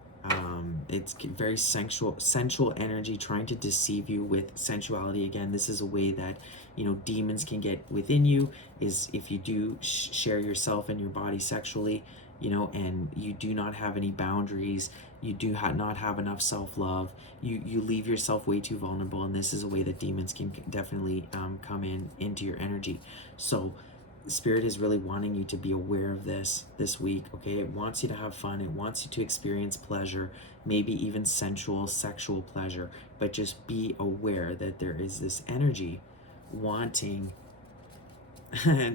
It's very sensual energy trying to deceive you with sensuality. Again, this is a way that demons can get within you, is if you do share yourself and your body sexually, and you do not have any boundaries, you do not have enough self-love, you leave yourself way too vulnerable, and this is a way that demons can definitely come into your energy. So Spirit is really wanting you to be aware of this week, okay? It wants you to have fun. It wants you to experience pleasure, maybe even sensual, sexual pleasure, but just be aware that there is this energy wanting,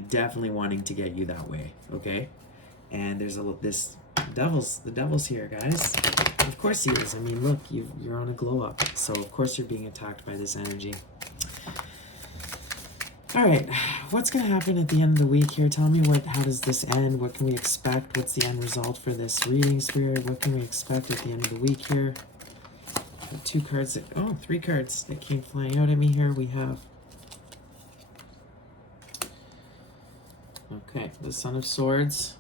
definitely wanting to get you that way, okay? And there's the devil's here, guys. Of course he is. I mean, look, you're on a glow up, so of course you're being attacked by this energy. All right, what's going to happen at the end of the week here? Tell me how does this end? What can we expect? What's the end result for this reading, Spirit? What can we expect at the end of the week here? Three cards that came flying out at me here. We have, okay, the Son of Swords.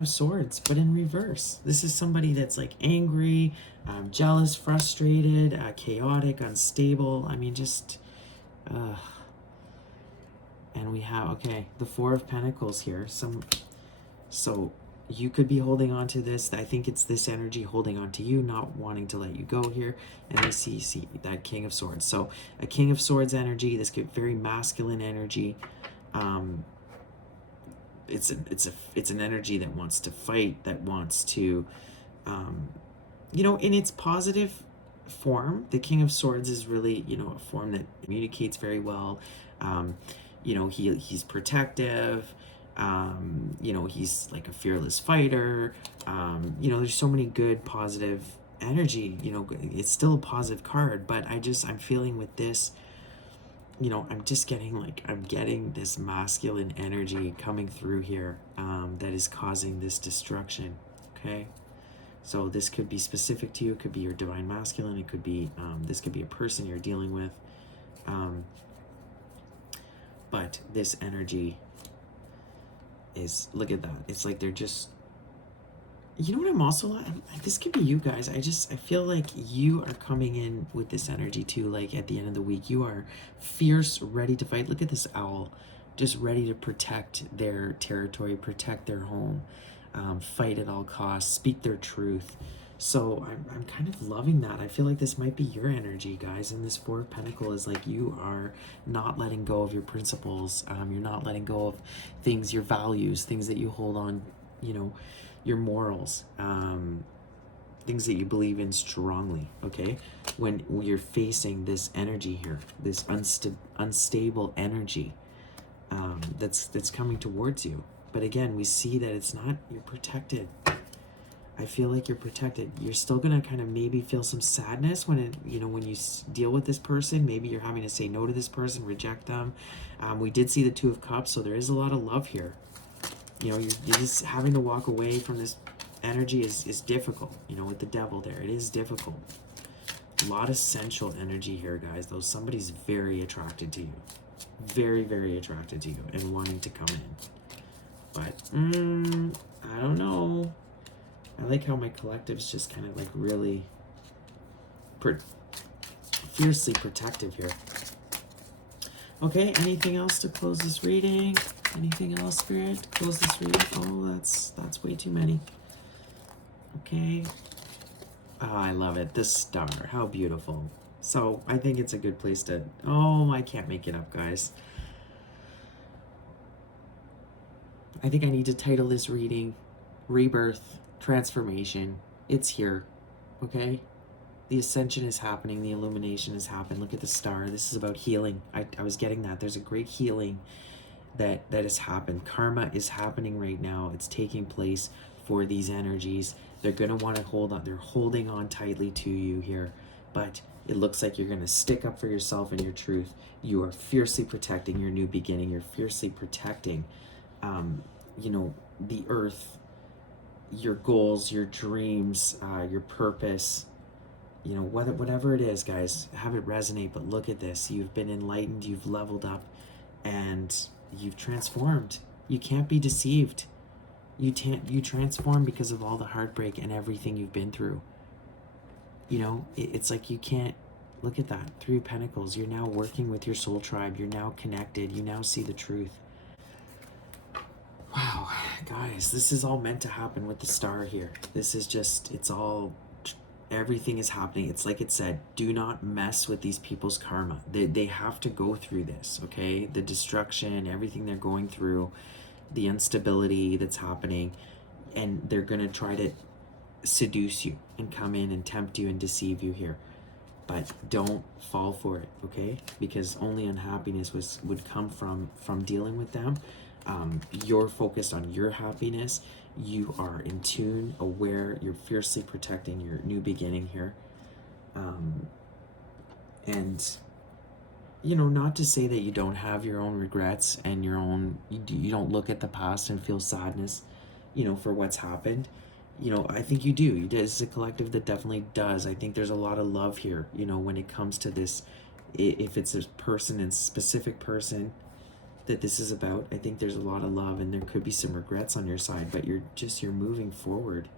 But in reverse. This is somebody that's like angry, jealous, frustrated, chaotic, unstable. I mean, just... And we have, okay, the Four of Pentacles here. So you could be holding on to this. I think it's this energy holding on to you, not wanting to let you go here. And I see that King of Swords. So a King of Swords energy, this could very masculine energy. It's an energy that wants to fight, that wants to, in its positive form. The King of Swords is really, a form that communicates very well. He's protective. He's like a fearless fighter. There's so many good positive energy. It's still a positive card, but I'm feeling with this, I'm just getting I'm getting this masculine energy coming through here, that is causing this destruction. Okay, so this could be specific to you. It could be your divine masculine. It could be this could be a person you're dealing with. But this energy is, look at that. It's like they're just, You know what I'm also, this could be you guys. I feel like you are coming in with this energy too. Like at the end of the week, you are fierce, ready to fight. Look at this owl, just ready to protect their territory, protect their home, fight at all costs, speak their truth. So I'm kind of loving that. I feel like this might be your energy, guys. And this Four of Pentacles is like you are not letting go of your principles. You're not letting go of things, your values, things that you hold on, you know, your morals, things that you believe in strongly, okay? When you're facing this energy here, this unstable energy that's coming towards you. But again, we see that it's not, you're protected. I feel like you're protected. You're still gonna kind of maybe feel some sadness when when you deal with this person. Maybe you're having to say no to this person, reject them. We did see the Two of Cups, so there is a lot of love here. You know, you're just having to walk away from this energy is difficult. You know, with the Devil there, it is difficult. A lot of sensual energy here, guys. Though somebody's very attracted to you, very, very attracted to you, and wanting to come in. But I don't know. I like how my collective's just kind of like really fiercely protective here. Okay, anything else to close this reading? Anything else, Spirit, to close this reading? Oh, that's way too many. Okay. Oh, I love it. The Star. How beautiful. So I think it's a good place to... Oh, I can't make it up, guys. I think I need to title this reading Rebirth, Transformation. It's here. Okay? The ascension is happening. The illumination has happened. Look at the star. This is about healing. I was getting that. There's a great healing that has happened. Karma is happening right now. It's taking place for these energies. They're going to want to hold on. They're holding on tightly to you here. But it looks like you're going to stick up for yourself and your truth. You are fiercely protecting your new beginning. You're fiercely protecting, the earth, your goals, your dreams, your purpose. You know, whatever it is, guys, have it resonate. But look at this. You've been enlightened. You've leveled up. And you've transformed. You can't be deceived. You transform because of all the heartbreak and everything you've been through. You know, it's like you can't... Look at that. Three of Pentacles. You're now working with your soul tribe. You're now connected. You now see the truth. Wow, guys, this is all meant to happen with the star here. This is just, it's all... Everything is happening. It's like it said, do not mess with these people's karma. They have to go through this, okay? The destruction, everything they're going through, the instability that's happening, and they're going to try to seduce you and come in and tempt you and deceive you here. But don't fall for it, okay? Because only unhappiness would come from dealing with them. You're focused on your happiness. You are in tune, aware. You're fiercely protecting your new beginning here. And, you know, not to say that you don't have your own regrets and your own... You don't look at the past and feel sadness, you know, for what's happened. You know, I think you do. This is a collective that definitely does. I think there's a lot of love here, you know, when it comes to this. If it's a person and specific person that this is about, I think there's a lot of love, and there could be some regrets on your side, but you're moving forward.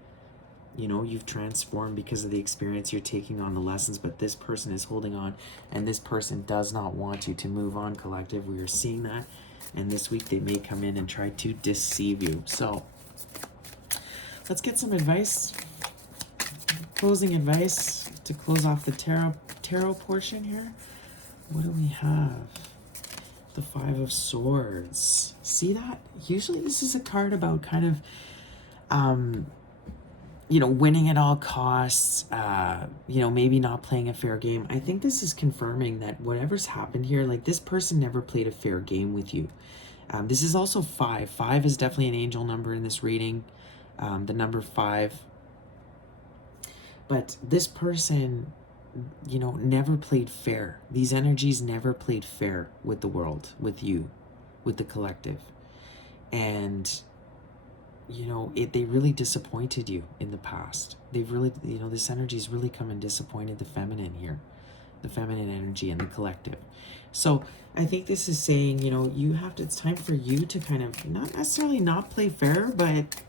You know, you've transformed because of the experience. You're taking on the lessons, but this person is holding on, and this person does not want you to move on, collective. We are seeing that, and this week they may come in and try to deceive you. So let's get some advice, closing advice to close off the tarot portion here. What do we have? The Five of Swords. See that? Usually this is a card about kind of, winning at all costs, maybe not playing a fair game. I think this is confirming that whatever's happened here, like this person never played a fair game with you. This is also 5. 5 is definitely an angel number in this reading. The number 5. But this person... never played fair. These energies never played fair with the world, with you, with the collective. And, they really disappointed you in the past. They've really, this energy's really come and disappointed the feminine here, the feminine energy and the collective. So I think this is saying, it's time for you to kind of not necessarily not play fair, but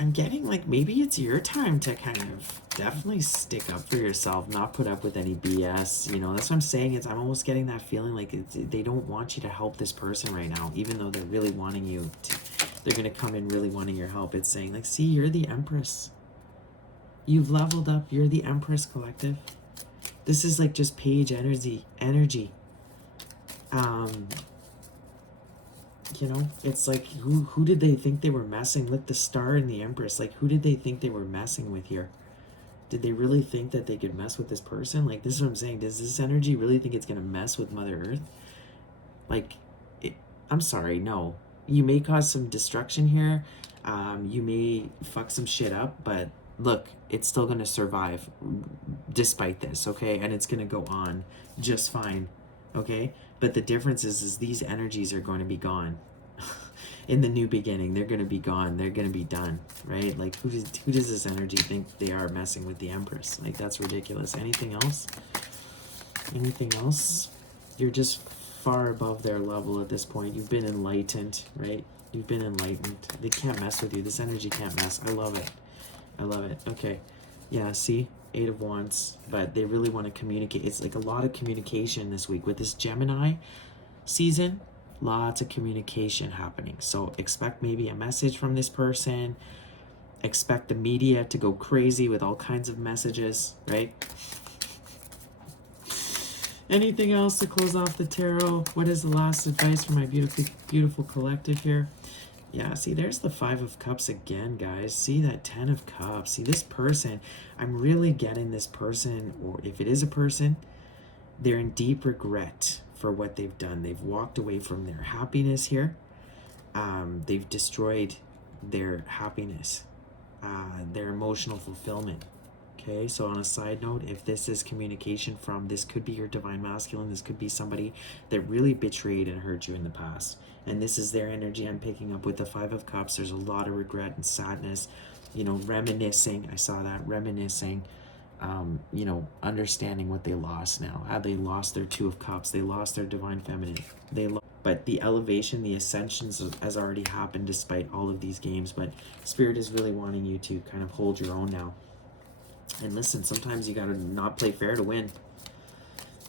I'm getting like maybe it's your time to kind of definitely stick up for yourself, not put up with any BS. You know, that's what I'm saying. It's I'm almost getting that feeling like they don't want you to help this person right now, even though they're really wanting you to. They're gonna come in really wanting your help. It's saying like, see, you're the Empress. You've leveled up. You're the Empress collective. This is like just page energy. You know, it's like who did they think they were messing? Look, the Star and the Empress. Like, who did they think they were messing with here? Did they really think that they could mess with this person? Like, this is what I'm saying. Does this energy really think it's gonna mess with Mother Earth? Like, I'm sorry, no. You may cause some destruction here. You may fuck some shit up, but look, it's still gonna survive despite this, okay? And it's gonna go on just fine, okay? But the difference is these energies are going to be gone. In the new beginning, they're going to be gone. They're going to be done, right? Like, who does this energy think they are messing with the Empress? Like, that's ridiculous. Anything else? Anything else? You're just far above their level at this point. You've been enlightened, right? You've been enlightened. They can't mess with you. This energy can't mess. I love it. I love it. Okay. Yeah, see? 8 of Wands. But they really want to communicate. It's like a lot of communication this week. With this Gemini season, lots of communication happening. So expect maybe a message from this person. Expect the media to go crazy with all kinds of messages, right? Anything else to close off the tarot? What is the last advice for my beautiful collective here? Yeah, see, there's the 5 of Cups again, guys. See that 10 of Cups. See, this person, I'm really getting this person, or if it is a person, they're in deep regret for what they've done. They've walked away from their happiness here. They've destroyed their happiness, their emotional fulfillment. Okay, so on a side note, if this is communication from, this could be your divine masculine, this could be somebody that really betrayed and hurt you in the past. And this is their energy I'm picking up with the 5 of Cups. There's a lot of regret and sadness, you know, reminiscing. I saw that, reminiscing. You know, understanding what they lost now. They lost their 2 of Cups. They lost their divine feminine. But the elevation, the ascension has already happened despite all of these games. But Spirit is really wanting you to kind of hold your own now. And listen, sometimes you gotta not play fair to win.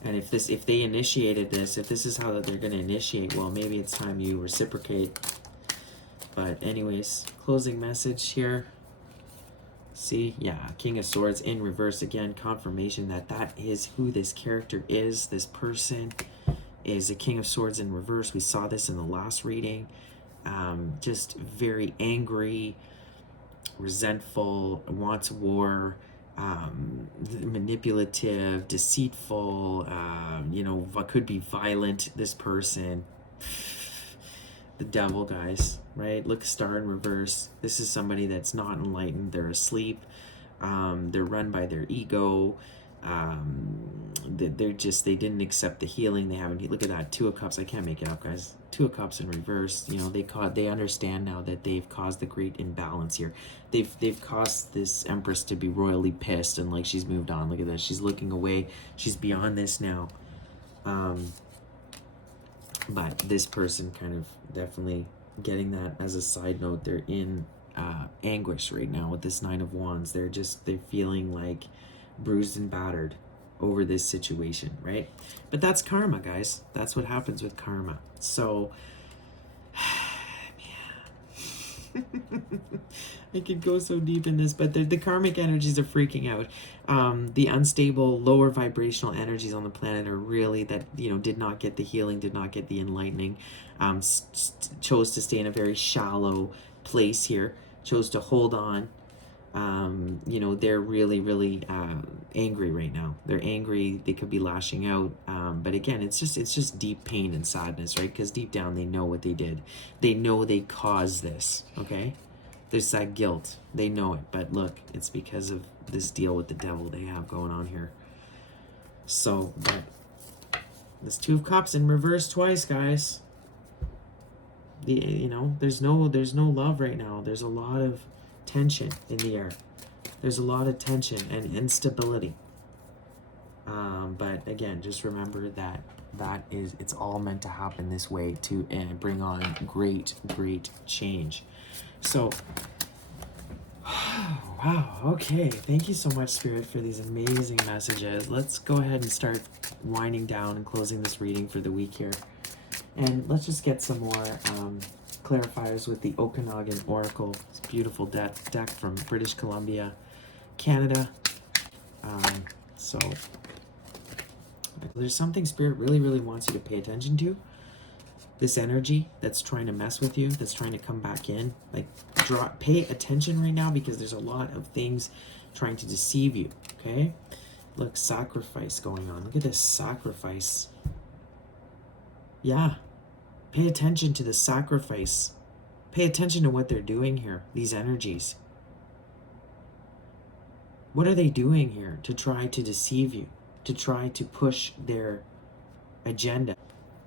And if they initiated this, if this is how that they're gonna initiate, well, maybe it's time you reciprocate. But anyways, closing message here. See, yeah, King of Swords in reverse again, confirmation that that is who this character is. This person is a King of Swords in reverse. We saw this in the last reading. Just very angry, resentful, wants war, manipulative, deceitful, you know, could be violent, this person. The Devil, guys, right? Look, Star in reverse. This is somebody that's not enlightened. They're asleep. They're run by their ego. They didn't accept the healing. They haven't. Look at that, 2 of Cups. I can't make it up, guys. 2 of Cups in reverse. You know, they understand now that they've caused the great imbalance here. They've caused this Empress to be royally pissed, and like she's moved on. Look at that. She's looking away. She's beyond this now. But this person kind of definitely getting that as a side note. They're in anguish right now with this 9 of Wands. They're feeling like bruised and battered over this situation, right? But that's karma, guys. That's what happens with karma. So, man, I could go so deep in this, but the karmic energies are freaking out. The unstable, lower vibrational energies on the planet are really that, you know, did not get the healing, did not get the enlightening, chose to stay in a very shallow place here, chose to hold on. You know, they're really angry right now. They're angry. They could be lashing out. But again, it's just deep pain and sadness, right? Because deep down they know what they did. They know they caused this, okay? There's that guilt. They know it. But look, it's because of this deal with the devil they have going on here. So, but this 2 of Cups in reverse twice, guys. You know, there's no love right now. There's a lot of tension in the air. There's a lot of tension and instability. But again, just remember that it's all meant to happen this way to bring on great change. So Wow, okay. Thank you so much, Spirit, for these amazing messages. Let's go ahead and start winding down and closing this reading for the week here. And let's just get some more clarifiers with the Okanagan Oracle. It's a beautiful deck from British Columbia, Canada. So there's something Spirit really, really wants you to pay attention to. This energy that's trying to mess with you, that's trying to come back in. Like, pay attention right now, because there's a lot of things trying to deceive you, okay? Look, sacrifice going on. Look at this sacrifice. Yeah. Pay attention to the sacrifice. Pay attention to what they're doing here, these energies. What are they doing here to try to deceive you, to try to push their agenda?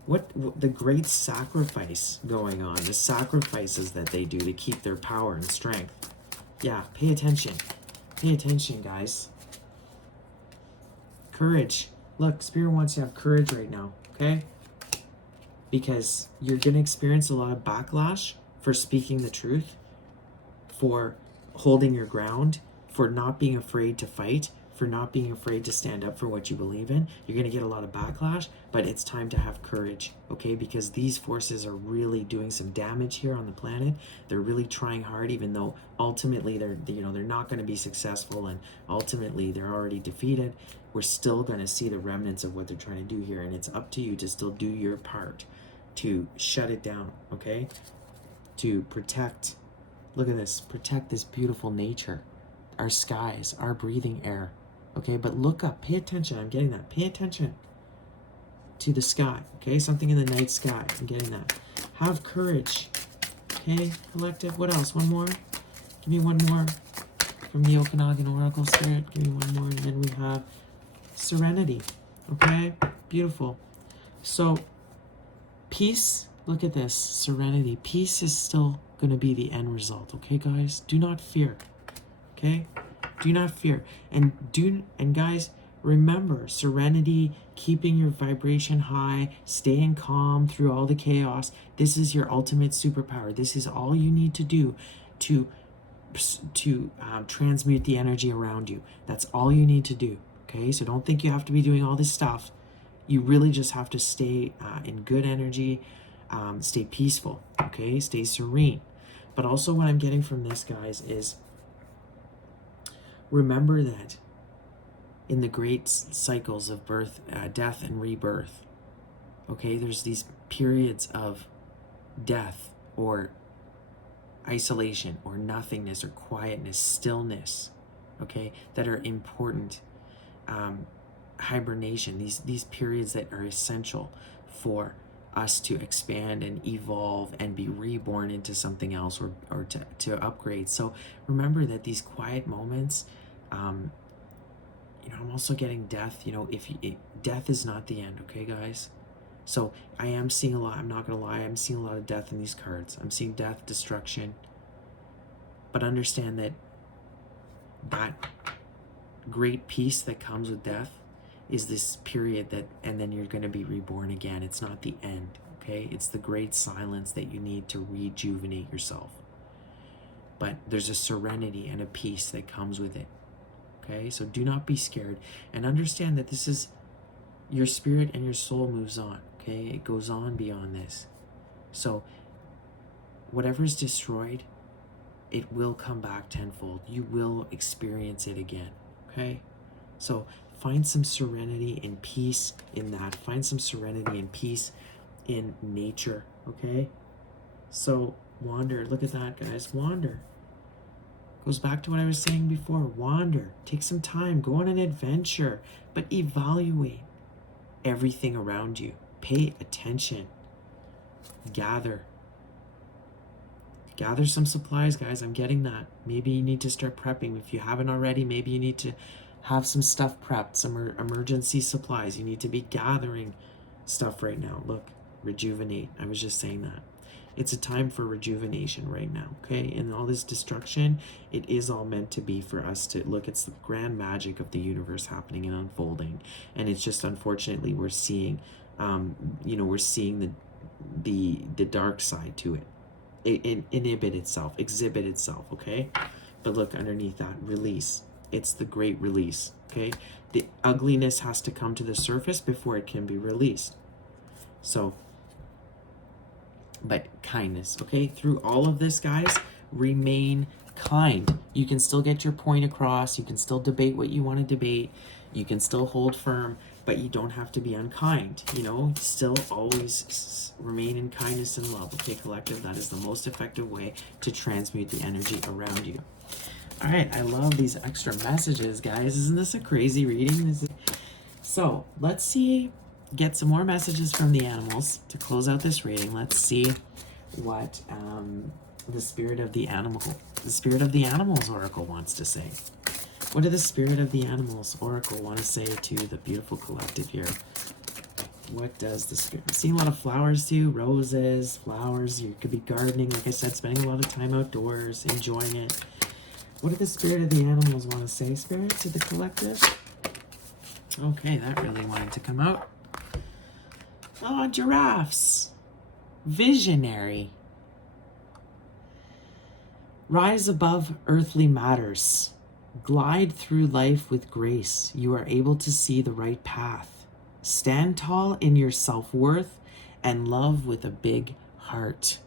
What the great sacrifice going on, the sacrifices that they do to keep their power and strength. Yeah, pay attention. Pay attention, guys. Courage. Look, Spirit wants you to have courage right now, okay? Because you're going to experience a lot of backlash for speaking the truth, for holding your ground, for not being afraid to fight, for not being afraid to stand up for what you believe in. You're going to get a lot of backlash, but it's time to have courage, okay? Because these forces are really doing some damage here on the planet. They're really trying hard, even though ultimately they're not going to be successful, and ultimately they're already defeated. We're still going to see the remnants of what they're trying to do here, and it's up to you to still do your part to shut it down, okay? To protect, look at this, protect this beautiful nature, our skies, our breathing air. Okay, but look up, pay attention. I'm getting that. Pay attention to the sky. Okay, something in the night sky. I'm getting that. Have courage. Okay, collective. What else? One more. Give me one more from the Okanagan Oracle, Spirit. Give me one more, and then we have serenity. Okay, beautiful. So, peace. Look at this. Serenity. Peace is still going to be the end result. Okay, guys? Do not fear. Okay? Do not fear. And guys, remember, serenity, keeping your vibration high, staying calm through all the chaos. This is your ultimate superpower. This is all you need to do to transmute the energy around you. That's all you need to do. Okay? So don't think you have to be doing all this stuff. You really just have to stay in good energy, stay peaceful. Okay? Stay serene. But also what I'm getting from this, guys, is remember that in the great cycles of birth, death, and rebirth, okay, there's these periods of death or isolation or nothingness or quietness, stillness, okay, that are important. Hibernation, these periods that are essential for us to expand and evolve and be reborn into something else, or to upgrade. So remember that these quiet moments, I'm also getting death. Death is not the end, okay, guys? So I am seeing a lot. I'm not gonna lie. I'm seeing a lot of death in these cards. I'm seeing death, destruction. But understand that great peace that comes with death is this period and then you're going to be reborn again. It's not the end, okay? It's the great silence that you need to rejuvenate yourself. But there's a serenity and a peace that comes with it, okay? So do not be scared, and understand that this is your spirit, and your soul moves on, okay? It goes on beyond this. So whatever's destroyed, it will come back tenfold. You will experience it again, okay? So find some serenity and peace in that. Find some serenity and peace in nature, okay? So wander. Look at that, guys. Wander. Goes back to what I was saying before. Wander. Take some time. Go on an adventure. But evaluate everything around you. Pay attention. Gather some supplies, guys. I'm getting that. Maybe you need to start prepping. If you haven't already, maybe you need to have some stuff prepped, some emergency supplies. You need to be gathering stuff right now. Look, rejuvenate. I was just saying that. It's a time for rejuvenation right now, okay? And all this destruction, it is all meant to be for us to look. It's the grand magic of the universe happening and unfolding. And it's just, unfortunately, we're seeing, we're seeing the dark side to it. It exhibit itself, okay? But look underneath that, release. It's the great release, okay? The ugliness has to come to the surface before it can be released. So, but kindness, okay? Through all of this, guys, remain kind. You can still get your point across. You can still debate what you want to debate. You can still hold firm, but you don't have to be unkind, you know? Still always remain in kindness and love, okay, collective? That is the most effective way to transmute the energy around you. All right, I love these extra messages, guys. Isn't this a crazy reading? So let's see, get some more messages from the animals to close out this reading. Let's see what the spirit of the animals oracle wants to say. What did the spirit of the animals oracle want to say to the beautiful collective here? What does the spirit? I'm seeing a lot of flowers too, roses, flowers. You could be gardening, like I said, spending a lot of time outdoors, enjoying it. What did the spirit of the animals want to say, spirit, to the collective? Okay, that really wanted to come out. Oh, giraffes. Visionary. Rise above earthly matters. Glide through life with grace. You are able to see the right path. Stand tall in your self-worth and love with a big heart.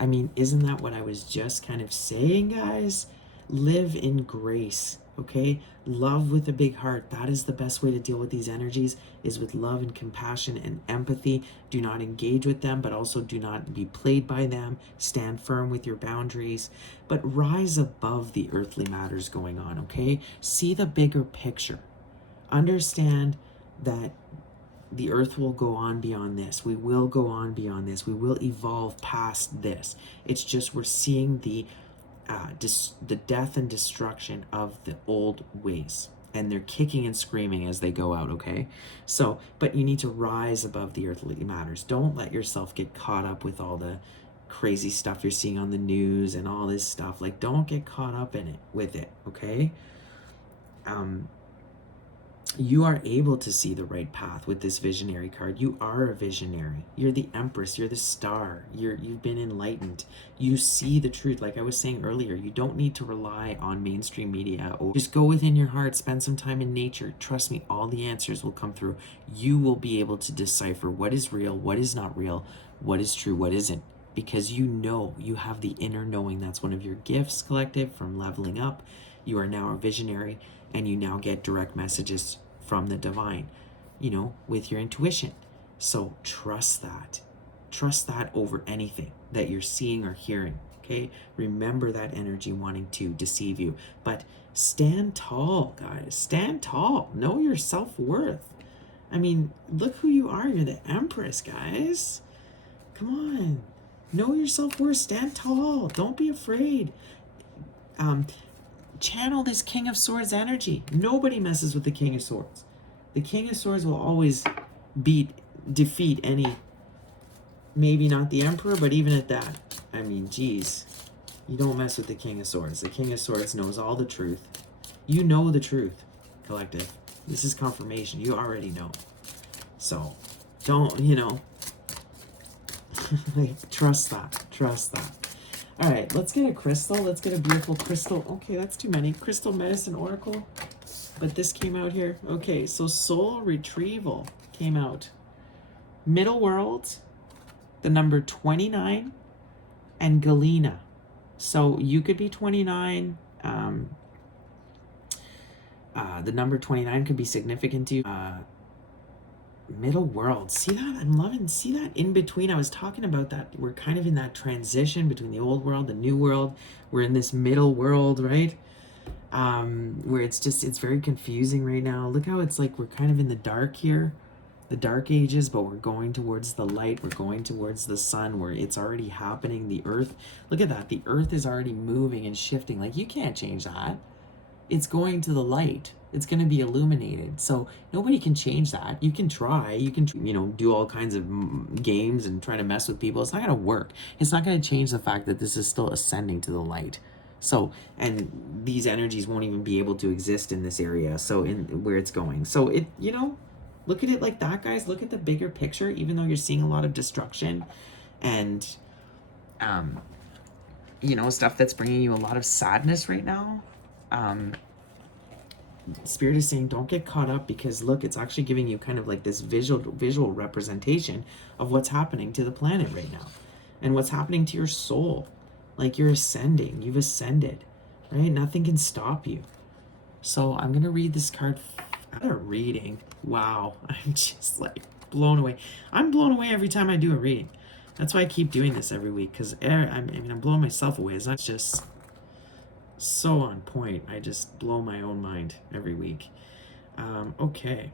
I mean, isn't that what I was just kind of saying, guys? Live in grace, okay? Love with a big heart. That is the best way to deal with these energies, is with love and compassion and empathy. Do not engage with them, but also do not be played by them. Stand firm with your boundaries, but rise above the earthly matters going on, okay? See the bigger picture. Understand that the earth will go on beyond this. We will go on beyond this. We will evolve past this. It's just we're seeing the death and destruction of the old ways, and they're kicking and screaming as they go out, okay? So, but you need to rise above the earthly matters. Don't let yourself get caught up with all the crazy stuff you're seeing on the news and all this stuff. Like, don't get caught up in it, with it, okay? You are able to see the right path with this visionary card. You are a visionary. You're the empress. You're the star. You've been enlightened. You see the truth. Like I was saying earlier, you don't need to rely on mainstream media, or just go within your heart, spend some time in nature. Trust me, all the answers will come through. You will be able to decipher what is real, what is not real, what is true, what isn't, because you know, you have the inner knowing. That's one of your gifts, collective, from leveling up. You are now a visionary, and you now get direct messages from the divine, you know, with your intuition. So trust that. Trust that over anything that you're seeing or hearing, okay? Remember that energy wanting to deceive you. But stand tall, guys. Stand tall. Know your self-worth. I mean, look who you are. You're the empress, guys. Come on. Know your self-worth. Stand tall. Don't be afraid. Channel this King of Swords energy. Nobody messes with the King of Swords. The King of Swords will always defeat any, maybe not the Emperor, but even at that, I mean, geez, you don't mess with the King of Swords. The King of Swords knows all the truth. You know the truth, collective. This is confirmation. You already know. So, don't, you know, like, trust that. Trust that. All right, let's get a crystal. Let's get a beautiful crystal. Okay, that's too many. Crystal Medicine Oracle. But this came out here. Okay, so Soul Retrieval came out. Middle World, the number 29, and Galena. So you could be 29. The number 29 could be significant to you. Middle world, see that? I'm loving, see that in between. I was talking about that. We're kind of in that transition between the old world, the new world. We're in this middle world, right? Where it's very confusing right now. Look how it's like we're kind of in the dark here, the dark ages, but we're going towards the light. We're going towards the sun, where it's already happening. The earth, look at that. The earth is already moving and shifting. Like, you can't change that. It's going to the light. It's going to be illuminated. So nobody can change that. You can try. You can, you know, do all kinds of games and try to mess with people. It's not going to work. It's not going to change the fact that this is still ascending to the light. So, and these energies won't even be able to exist in this area. So in where it's going. So it, you know, look at it like that, guys. Look at the bigger picture, even though you're seeing a lot of destruction and, you know, stuff that's bringing you a lot of sadness right now. Spirit is saying don't get caught up, because look, it's actually giving you kind of like this visual representation of what's happening to the planet right now and what's happening to your soul. Like you're ascending, you've ascended, right? Nothing can stop you. So I'm gonna read this card. A reading. Wow, I'm just like blown away. I'm blown away every time I do a reading. That's why I keep doing this every week, because I'm blowing myself away. It's not just so on point. I just blow my own mind every week. Okay.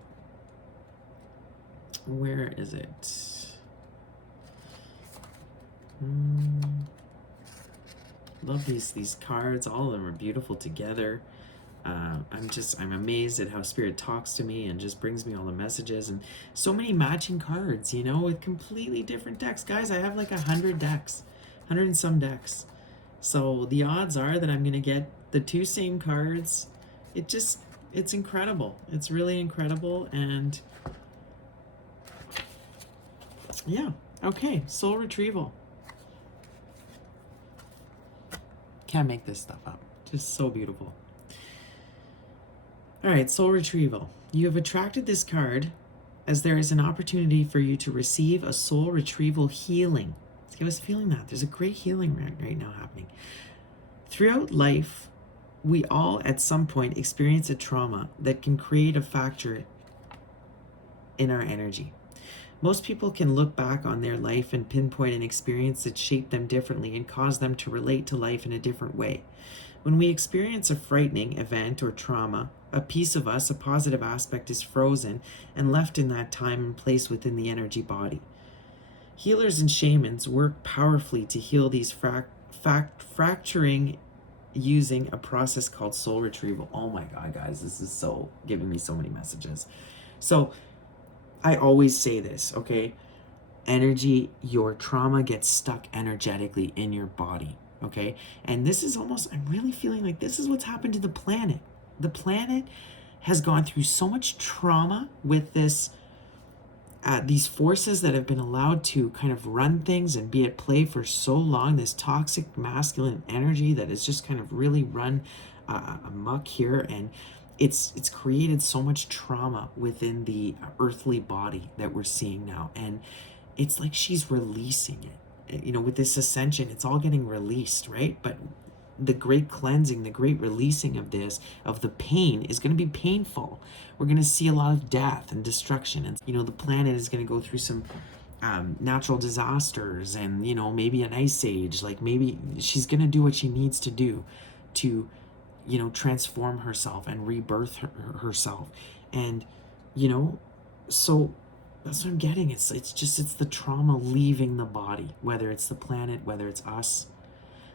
Where is it? Love these cards. All of them are beautiful together. I'm amazed at how Spirit talks to me and just brings me all the messages, and so many matching cards, you know, with completely different decks. Guys, I have like 100 decks, 100 and some decks. So the odds are that I'm going to get the two same cards. It's incredible. It's really incredible. And yeah, okay, soul retrieval. Can't make this stuff up. Just so beautiful. All right, soul retrieval. You have attracted this card as there is an opportunity for you to receive a soul retrieval healing. I was feeling that. There's a great healing right now happening. Throughout life, we all at some point experience a trauma that can create a fracture in our energy. Most people can look back on their life and pinpoint an experience that shaped them differently and caused them to relate to life in a different way. When we experience a frightening event or trauma, a piece of us, a positive aspect, is frozen and left in that time and place within the energy body. Healers and shamans work powerfully to heal these fracturing using a process called soul retrieval. Oh my God, guys, this is so giving me so many messages. So I always say this, okay? Energy, your trauma gets stuck energetically in your body, okay? And this is almost, I'm really feeling like this is what's happened to the planet. The planet has gone through so much trauma with this, these forces that have been allowed to kind of run things and be at play for so long, this toxic masculine energy that has just kind of really run amok here, and it's created so much trauma within the earthly body that we're seeing now, and it's like she's releasing it. You know, with this ascension, it's all getting released, right? But the great cleansing, the great releasing of this, of the pain, is going to be painful. We're going to see a lot of death and destruction, and you know, the planet is going to go through some natural disasters, and you know, maybe an ice age. Like maybe she's going to do what she needs to do to, you know, transform herself and rebirth herself. And you know, so that's what I'm getting. It's the trauma leaving the body, whether it's the planet, whether it's us.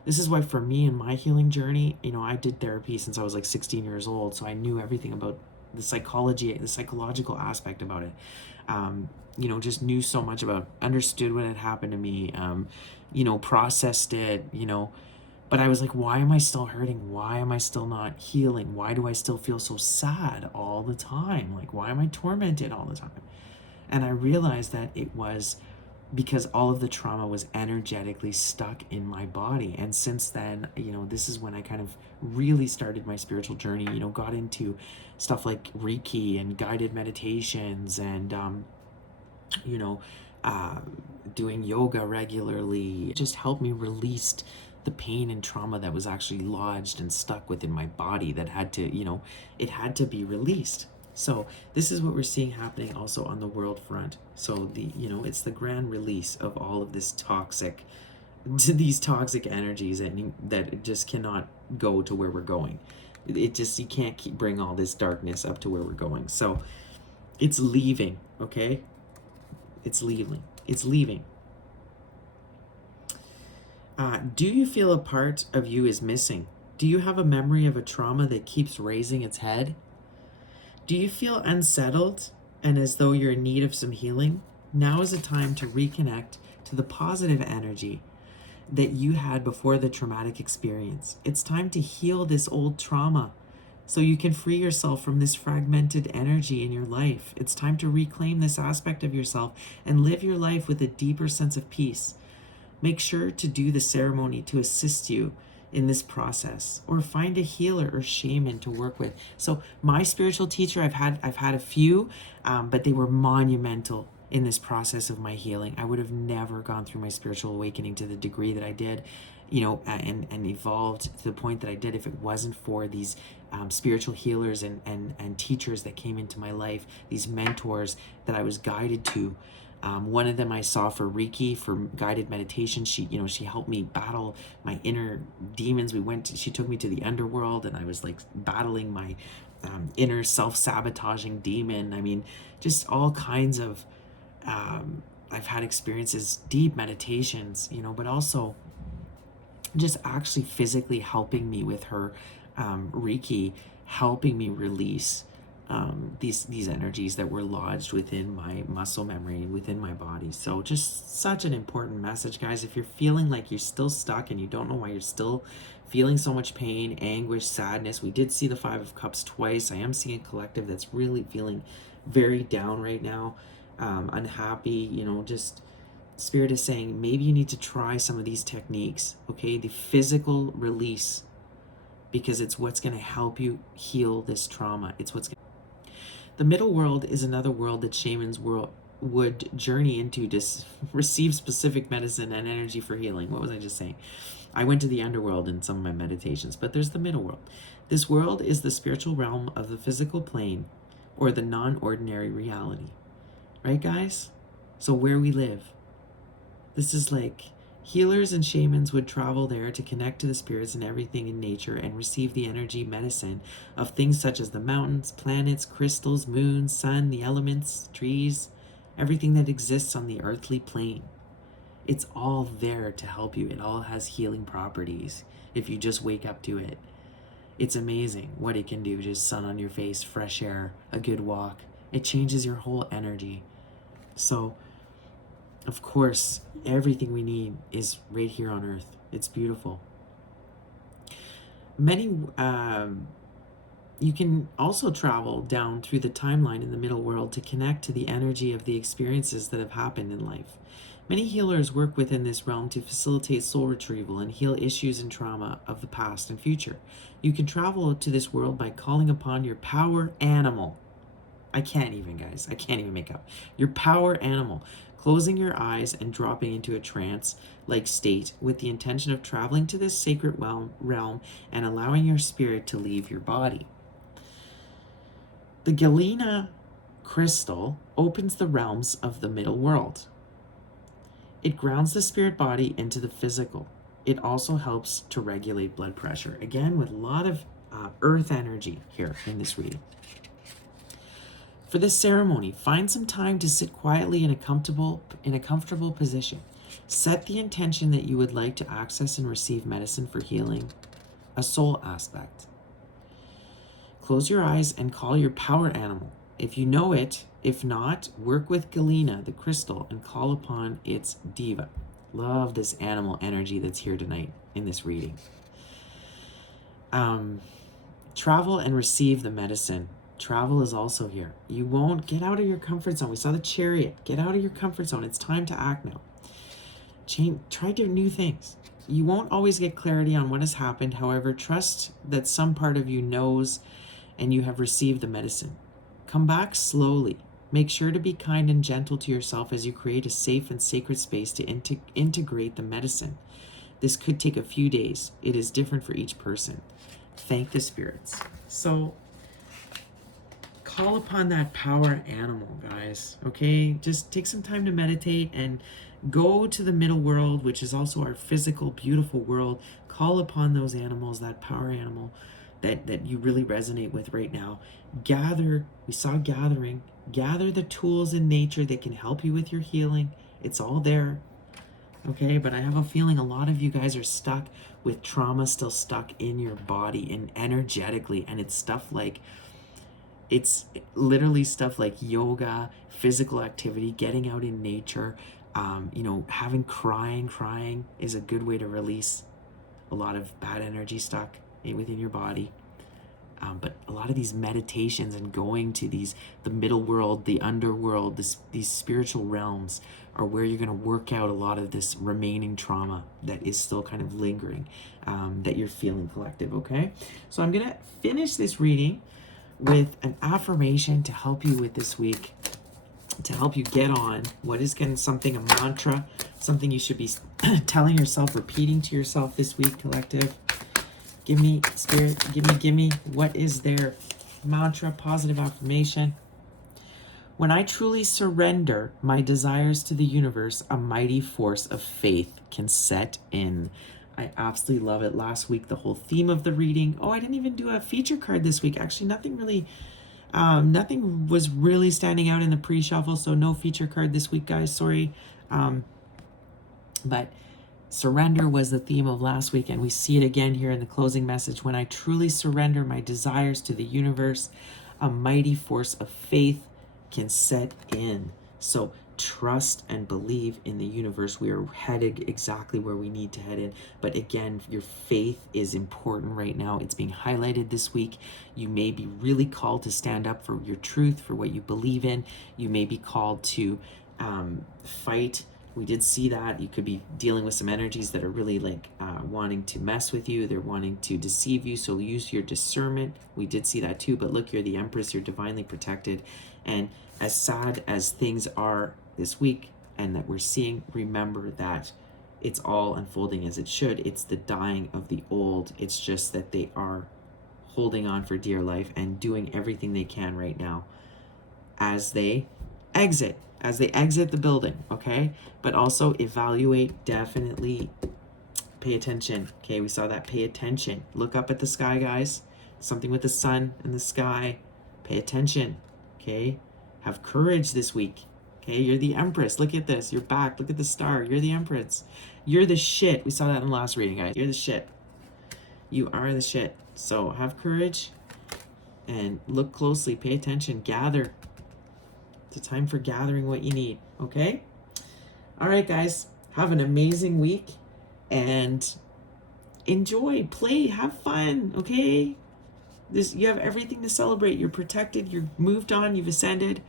This is why for me in my healing journey, you know, I did therapy since I was like 16 years old, so I knew everything about the psychology, the psychological aspect about it. You know, just knew so much about, understood what had happened to me, you know, processed it, you know. But I was like, why am I still hurting? Why am I still not healing? Why do I still feel so sad all the time? Like, why am I tormented all the time? And I realized that it was because all of the trauma was energetically stuck in my body. And since then, you know, this is when I kind of really started my spiritual journey, you know, got into stuff like reiki and guided meditations, and you know, doing yoga regularly. It just helped me release the pain and trauma that was actually lodged and stuck within my body that had to, you know, it had to be released. So this is what we're seeing happening also on the world front. So the, you know, it's the grand release of all of this toxic, these toxic energies that just cannot go to where we're going. It just, you can't bring all this darkness up to where we're going. So it's leaving, okay? It's leaving. It's leaving. Do you feel a part of you is missing? Do you have a memory of a trauma that keeps raising its head? Do you feel unsettled and as though you're in need of some healing? Now is a time to reconnect to the positive energy that you had before the traumatic experience. It's time to heal this old trauma so you can free yourself from this fragmented energy in your life. It's time to reclaim this aspect of yourself and live your life with a deeper sense of peace. make sure to do the ceremony to assist you in this process, or find a healer or shaman to work with. So my spiritual teacher, I've had a few, but they were monumental in this process of my healing. I would have never gone through my spiritual awakening to the degree that I did, and evolved to the point that I did if it wasn't for these spiritual healers and teachers that came into my life, these mentors that I was guided to. One of them I saw for Reiki, for guided meditation. She helped me battle my inner demons. She took me to the underworld, and I was like battling my inner self-sabotaging demon. I mean, just all kinds of, I've had experiences, deep meditations, but also just actually physically helping me with her Reiki, helping me release these energies that were lodged within my muscle memory, within my body. So just such an important message, guys. If you're feeling like you're still stuck and you don't know why you're still feeling so much pain, anguish, sadness, we did see the Five of Cups twice. I am seeing a collective that's really feeling very down right now, unhappy, just Spirit is saying maybe you need to try some of these techniques, okay? The physical release, because it's what's going to help you heal this trauma. The middle world is another world that shamans would journey into to receive specific medicine and energy for healing. What was I just saying? I went to the underworld in some of my meditations, but there's the middle world. This world is the spiritual realm of the physical plane, or the non-ordinary reality. Right, guys? So where we live. This is like healers and shamans would travel there to connect to the spirits and everything in nature and receive the energy medicine of things such as the mountains, planets, crystals, moon, sun, the elements, trees, everything that exists on the earthly plane. It's all there to help you. It all has healing properties if you just wake up to it. It's amazing what it can do. Just sun on your face, fresh air, a good walk. It changes your whole energy. So, of course, everything we need is right here on earth. It's beautiful. You can also travel down through the timeline in the middle world to connect to the energy of the experiences that have happened in life. Many healers work within this realm to facilitate soul retrieval and heal issues and trauma of the past and future. You can travel to this world by calling upon your power animal. I can't even, guys. I can't even make up. Your power animal. Closing your eyes and dropping into a trance-like state with the intention of traveling to this sacred realm and allowing your spirit to leave your body. The Galena crystal opens the realms of the middle world. It grounds the spirit body into the physical. It also helps to regulate blood pressure. Again, with a lot of earth energy here in this reading. For this ceremony, find some time to sit quietly in a comfortable position. Set the intention that you would like to access and receive medicine for healing a soul aspect. Close your eyes and call your power animal. If you know it, if not, work with Galena, the crystal, and call upon its diva. Love this animal energy that's here tonight in this reading. Travel and receive the medicine. Travel is also here. You won't get out of your comfort zone. We saw the Chariot. Get out of your comfort zone. It's time to act now. Try new things. You won't always get clarity on what has happened. However, trust that some part of you knows and you have received the medicine. Come back slowly. Make sure to be kind and gentle to yourself as you create a safe and sacred space to integrate the medicine. This could take a few days. It is different for each person. Thank the spirits. So, call upon that power animal, guys, okay? Just take some time to meditate and go to the middle world, which is also our physical, beautiful world. Call upon those animals, that power animal that you really resonate with right now. Gather the tools in nature that can help you with your healing. It's all there, okay? But I have a feeling a lot of you guys are stuck with trauma still stuck in your body and energetically, and it's literally stuff like yoga, physical activity, getting out in nature, having crying is a good way to release a lot of bad energy stuck within your body. But a lot of these meditations and going to the middle world, the underworld, these spiritual realms are where you're going to work out a lot of this remaining trauma that is still kind of lingering, that you're feeling, collective, okay? So I'm going to finish this reading with an affirmation to help you with this week, to help you get on. What is going to something, a mantra, something you should be telling yourself, repeating to yourself this week, collective? Give me, Spirit, give me, what is their mantra, positive affirmation? When I truly surrender my desires to the universe, a mighty force of faith can set in. I absolutely love it. Last week, the whole theme of the reading. Oh, I didn't even do a feature card this week. Actually, nothing was really standing out in the pre-shuffle, so no feature card this week, guys. Sorry. But surrender was the theme of last week, and we see it again here in the closing message. When I truly surrender my desires to the universe, a mighty force of faith can set in. So trust and believe in the universe. We are headed exactly where we need to head in. But again, your faith is important right now. It's being highlighted this week. You may be really called to stand up for your truth, for what you believe in. You may be called to fight. We did see that. You could be dealing with some energies that are really wanting to mess with you. They're wanting to deceive you. So use your discernment. We did see that too. But look, you're the Empress. You're divinely protected. And as sad as things are this week and that we're seeing, remember that it's all unfolding as it should. It's the dying of the old. It's just that they are holding on for dear life and doing everything they can right now as they exit the building, okay? But also evaluate, definitely pay attention, okay? We saw that, pay attention. Look up at the sky, guys. Something with the sun and the sky. Pay attention, okay? Have courage this week, okay? You're the Empress. Look at this. You're back. Look at the star. You're the Empress. You're the shit. We saw that in the last reading, guys. You're the shit. You are the shit. So have courage and look closely. Pay attention. Gather. It's a time for gathering what you need, okay? All right, guys. Have an amazing week and enjoy, play, have fun, okay? You have everything to celebrate. You're protected. You're moved on. You've ascended.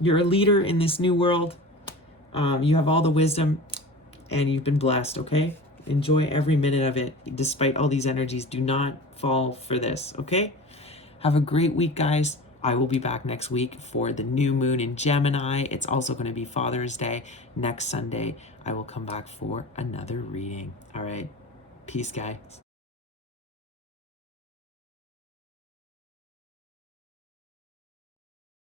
You're a leader in this new world. You have all the wisdom and you've been blessed, okay? Enjoy every minute of it. Despite all these energies, do not fall for this, okay? Have a great week, guys. I will be back next week for the new moon in Gemini. It's also going to be Father's Day. Next Sunday, I will come back for another reading. All right. Peace, guys.